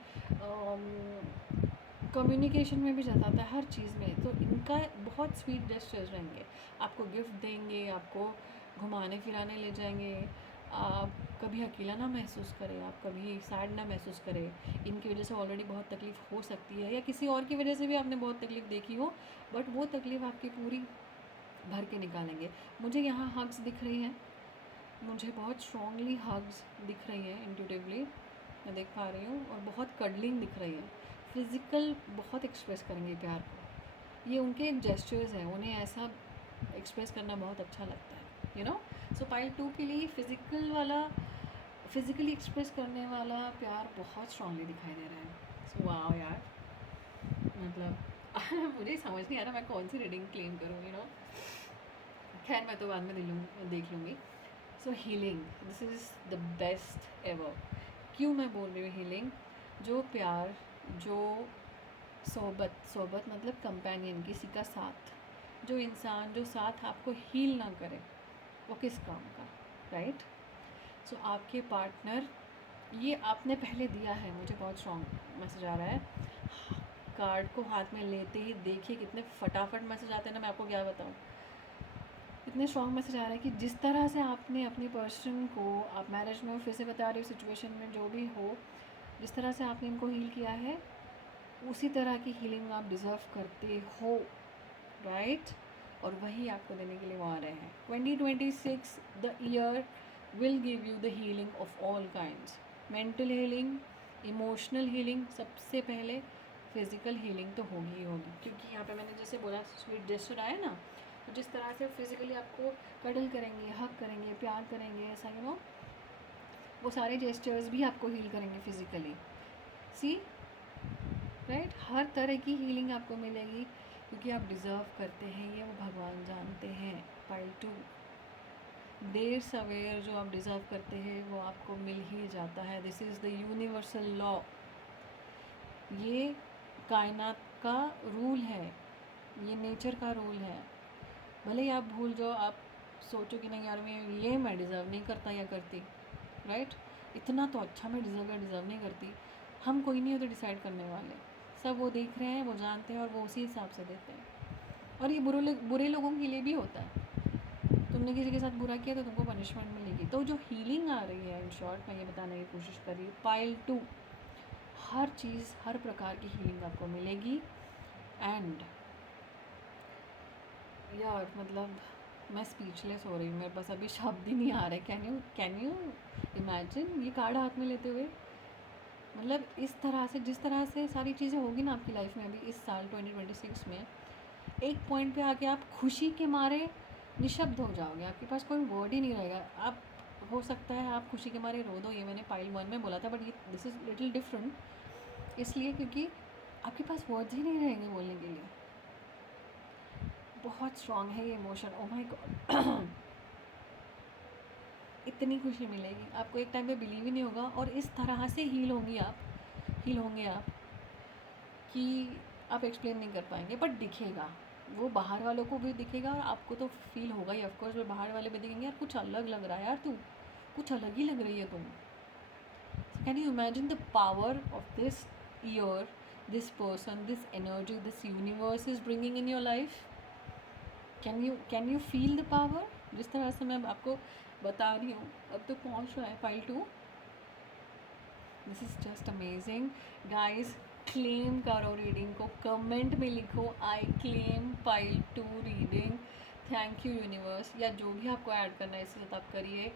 कम्युनिकेशन में भी जताता है, हर चीज़ में। तो इनका बहुत स्वीट जेस्चर्स रहेंगे, आपको गिफ्ट देंगे, आपको घुमाने फिराने ले जाएंगे, आप कभी अकेला ना महसूस करें, आप कभी सैड ना महसूस करें। इनकी वजह से ऑलरेडी बहुत तकलीफ़ हो सकती है, या किसी और की वजह से भी आपने बहुत तकलीफ़ देखी हो, बट वो तकलीफ़ आपकी पूरी भर के निकालेंगे। मुझे यहाँ हग्स दिख रही हैं, मुझे बहुत स्ट्रॉन्गली हग्स दिख रही हैं, इंट्यूटिवली मैं देख पा रही हूँ, और बहुत कडलिंग दिख रही है। फिज़िकल बहुत एक्सप्रेस करेंगे प्यार को, ये उनके जेस्चर्स हैं, उन्हें ऐसा एक्सप्रेस करना बहुत अच्छा लगता है, यू नो। सो पाइल 2 के लिए फिज़िकल वाला, फिज़िकली एक्सप्रेस करने वाला प्यार बहुत स्ट्रांगली दिखाई दे रहा है। सो वाओ यार, मतलब मुझे समझ नहीं आ रहा मैं कौन सी रीडिंग क्लेम करूँ, यू नो। खैर मैं तो बाद में देख लूँगी। सो healing, this is the best ever. क्यों मैं बोल रही हूँ हीलिंग? जो प्यार, जो सोबत मतलब कंपेनियन, किसी का साथ, जो इंसान जो साथ आपको हील ना करे, वो किस काम का, राइट। सो आपके पार्टनर, ये आपने पहले दिया है, मुझे बहुत स्ट्रॉन्ग मैसेज आ रहा है। कार्ड को हाथ में लेते ही देखिए कितने फटाफट मैसेज आते हैं ना, मैं आपको क्या बताऊँ, इतने स्ट्रॉन्ग मैसेज आ रहा है कि जिस तरह से आपने अपनी पर्सन को, आप मैरिज में हो, फिर से बता रही हो, सिचुएशन में जो भी हो, जिस तरह से आपने इनको हील किया है, उसी तरह की हीलिंग आप डिज़र्व करते हो, राइट। और वही आपको देने के लिए वो आ रहे हैं। 2026 the year will give you the healing of all kinds. Mental healing, emotional healing, सबसे पहले फिज़िकल हीलिंग तो होगी ही होगी, क्योंकि यहाँ पे मैंने जैसे बोला स्वीट जेस्चर आया ना, तो जिस तरह से फिज़िकली आपको कडल करेंगे, हक करेंगे, प्यार करेंगे, ऐसा यू नो, वो सारे जेस्चर्स भी आपको हील करेंगे फिज़िकली। सी, राइट, हर तरह की हीलिंग आपको मिलेगी, क्योंकि आप डिज़र्व करते हैं, ये वो भगवान जानते हैं। पाइल 2, देर सवेर जो आप डिज़र्व करते हैं वो आपको मिल ही जाता है। This is the universal law, ये कायनात का रूल है, ये नेचर का रूल है। भले ही आप भूल जाओ, आप सोचो कि नहीं यार मैं डिज़र्व नहीं करता या करती, राइट, इतना तो अच्छा मैं डिज़र्व नहीं करती, हम कोई नहीं होते डिसाइड करने वाले, सब वो देख रहे हैं, वो जानते हैं, और वो उसी हिसाब से देते हैं। और ये बुरे लोगों के लिए भी होता है, तुमने किसी के साथ बुरा किया तो तुमको पनिशमेंट मिलेगी। तो जो हीलिंग आ रही है, इन शॉर्ट मैं ये बताने की कोशिश कर रही हूँ, पाइल 2 हर चीज़, हर प्रकार की हीलिंग आपको मिलेगी। एंड यार मतलब मैं स्पीचलेस हो रही हूँ, मेरे पास अभी शब्द ही नहीं आ रहे। कैन यू इमेजिन ये कार्ड हाथ में लेते हुए, मतलब इस तरह से, जिस तरह से सारी चीज़ें होगी ना आपकी लाइफ में अभी इस साल 2026 में, एक पॉइंट पे आके आप खुशी के मारे निशब्द हो जाओगे, आपके पास कोई वर्ड ही नहीं रहेगा। आप, हो सकता है आप खुशी के मारे रो दो, ये मैंने पाइल 1 में बोला था, बट ये दिस इज़ लिटिल डिफरेंट, इसलिए क्योंकि आपके पास वर्ड्स ही नहीं रहेंगे बोलने के लिए। बहुत स्ट्रांग है ये इमोशन, ओ माय गॉड। इतनी खुशी मिलेगी आपको, एक टाइम पे बिलीव ही नहीं होगा, और इस तरह से हील होंगे आप कि आप एक्सप्लेन नहीं कर पाएंगे, बट दिखेगा, वो बाहर वालों को भी दिखेगा और आपको तो फील होगा ही ऑफकोर्स, वो बाहर वाले भी दिखेंगे, यार कुछ अलग लग रहा है, यार तू कुछ अलग ही लग रही है तुम। Can you imagine the power of this year, this person, this energy, this universe is bringing in your life. Can you feel the power? जिस तरह से मैं आपको बता रही हूँ, अब तो पहुँच रहा है pile 2। This is just amazing guys. Claim करो रीडिंग को, कमेंट में लिखो I claim pile 2 reading. Thank you universe, या जो भी आपको ऐड करना है इसके साथ आप करिए,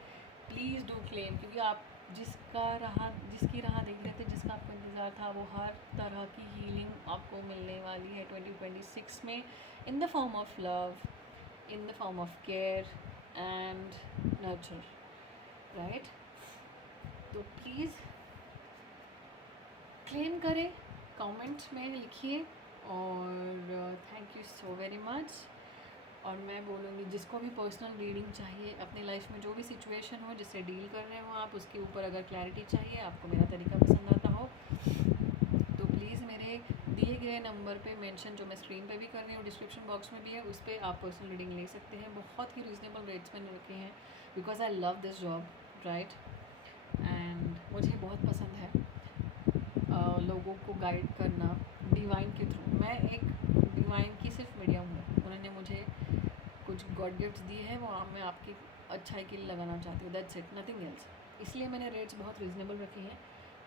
प्लीज़ डू क्लेम, क्योंकि आप जिसकी राह देख रहे थे, जिसका आपको इंतज़ार था, वो हर तरह की हीलिंग आपको मिलने वाली है 2026 में, in the form of love, in the form of care and nurture, right? तो प्लीज़ क्लेम करें, कमेंट में लिखिए, और thank you so very much. और मैं बोलूँगी जिसको भी पर्सनल रीडिंग चाहिए, अपने लाइफ में जो भी सिचुएशन हो जिससे डील कर रहे हो आप, उसके ऊपर अगर क्लैरिटी चाहिए, आपको मेरा तरीका पसंद आता हो, तो प्लीज़ मेरे दिए गए नंबर पे मेंशन, जो मैं स्क्रीन पे भी कर रही हूँ, डिस्क्रिप्शन बॉक्स में भी है, उस पर आप पर्सनल रीडिंग ले सकते हैं। बहुत ही रीज़नेबल रेट्स मैंने रखे हैं, because I love this job, right. And मुझे बहुत पसंद है लोगों को गाइड करना डिवाइन के थ्रू। मैं एक डिवाइन की सिर्फ मीडियम हूँ, उन्होंने मुझे कुछ गॉड गिफ्ट्स दिए हैं, वो मैं आपकी अच्छाई के लिए लगाना चाहती हूँ, दैट्स इट, नथिंग एल्स। इसलिए मैंने रेट्स बहुत रीज़नेबल रखे हैं।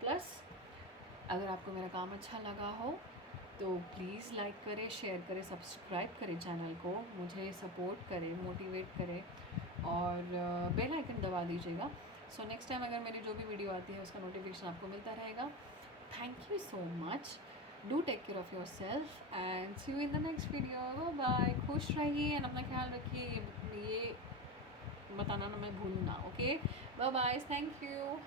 प्लस अगर आपको मेरा काम अच्छा लगा हो तो प्लीज़ लाइक करें, शेयर करें, सब्सक्राइब करें चैनल को, मुझे सपोर्ट करें, मोटिवेट करें, और बेल आइकन दबा दीजिएगा। सो नेक्स्ट टाइम अगर मेरी जो भी वीडियो आती है उसका नोटिफिकेशन आपको मिलता रहेगा। Thank you so much, do take care of yourself and see you in the next video. Bye, खुश रहिए एंड अपना ख्याल रखिए, ये बताना ना मैं भूलूँ ना, okay, bye bye, thank you.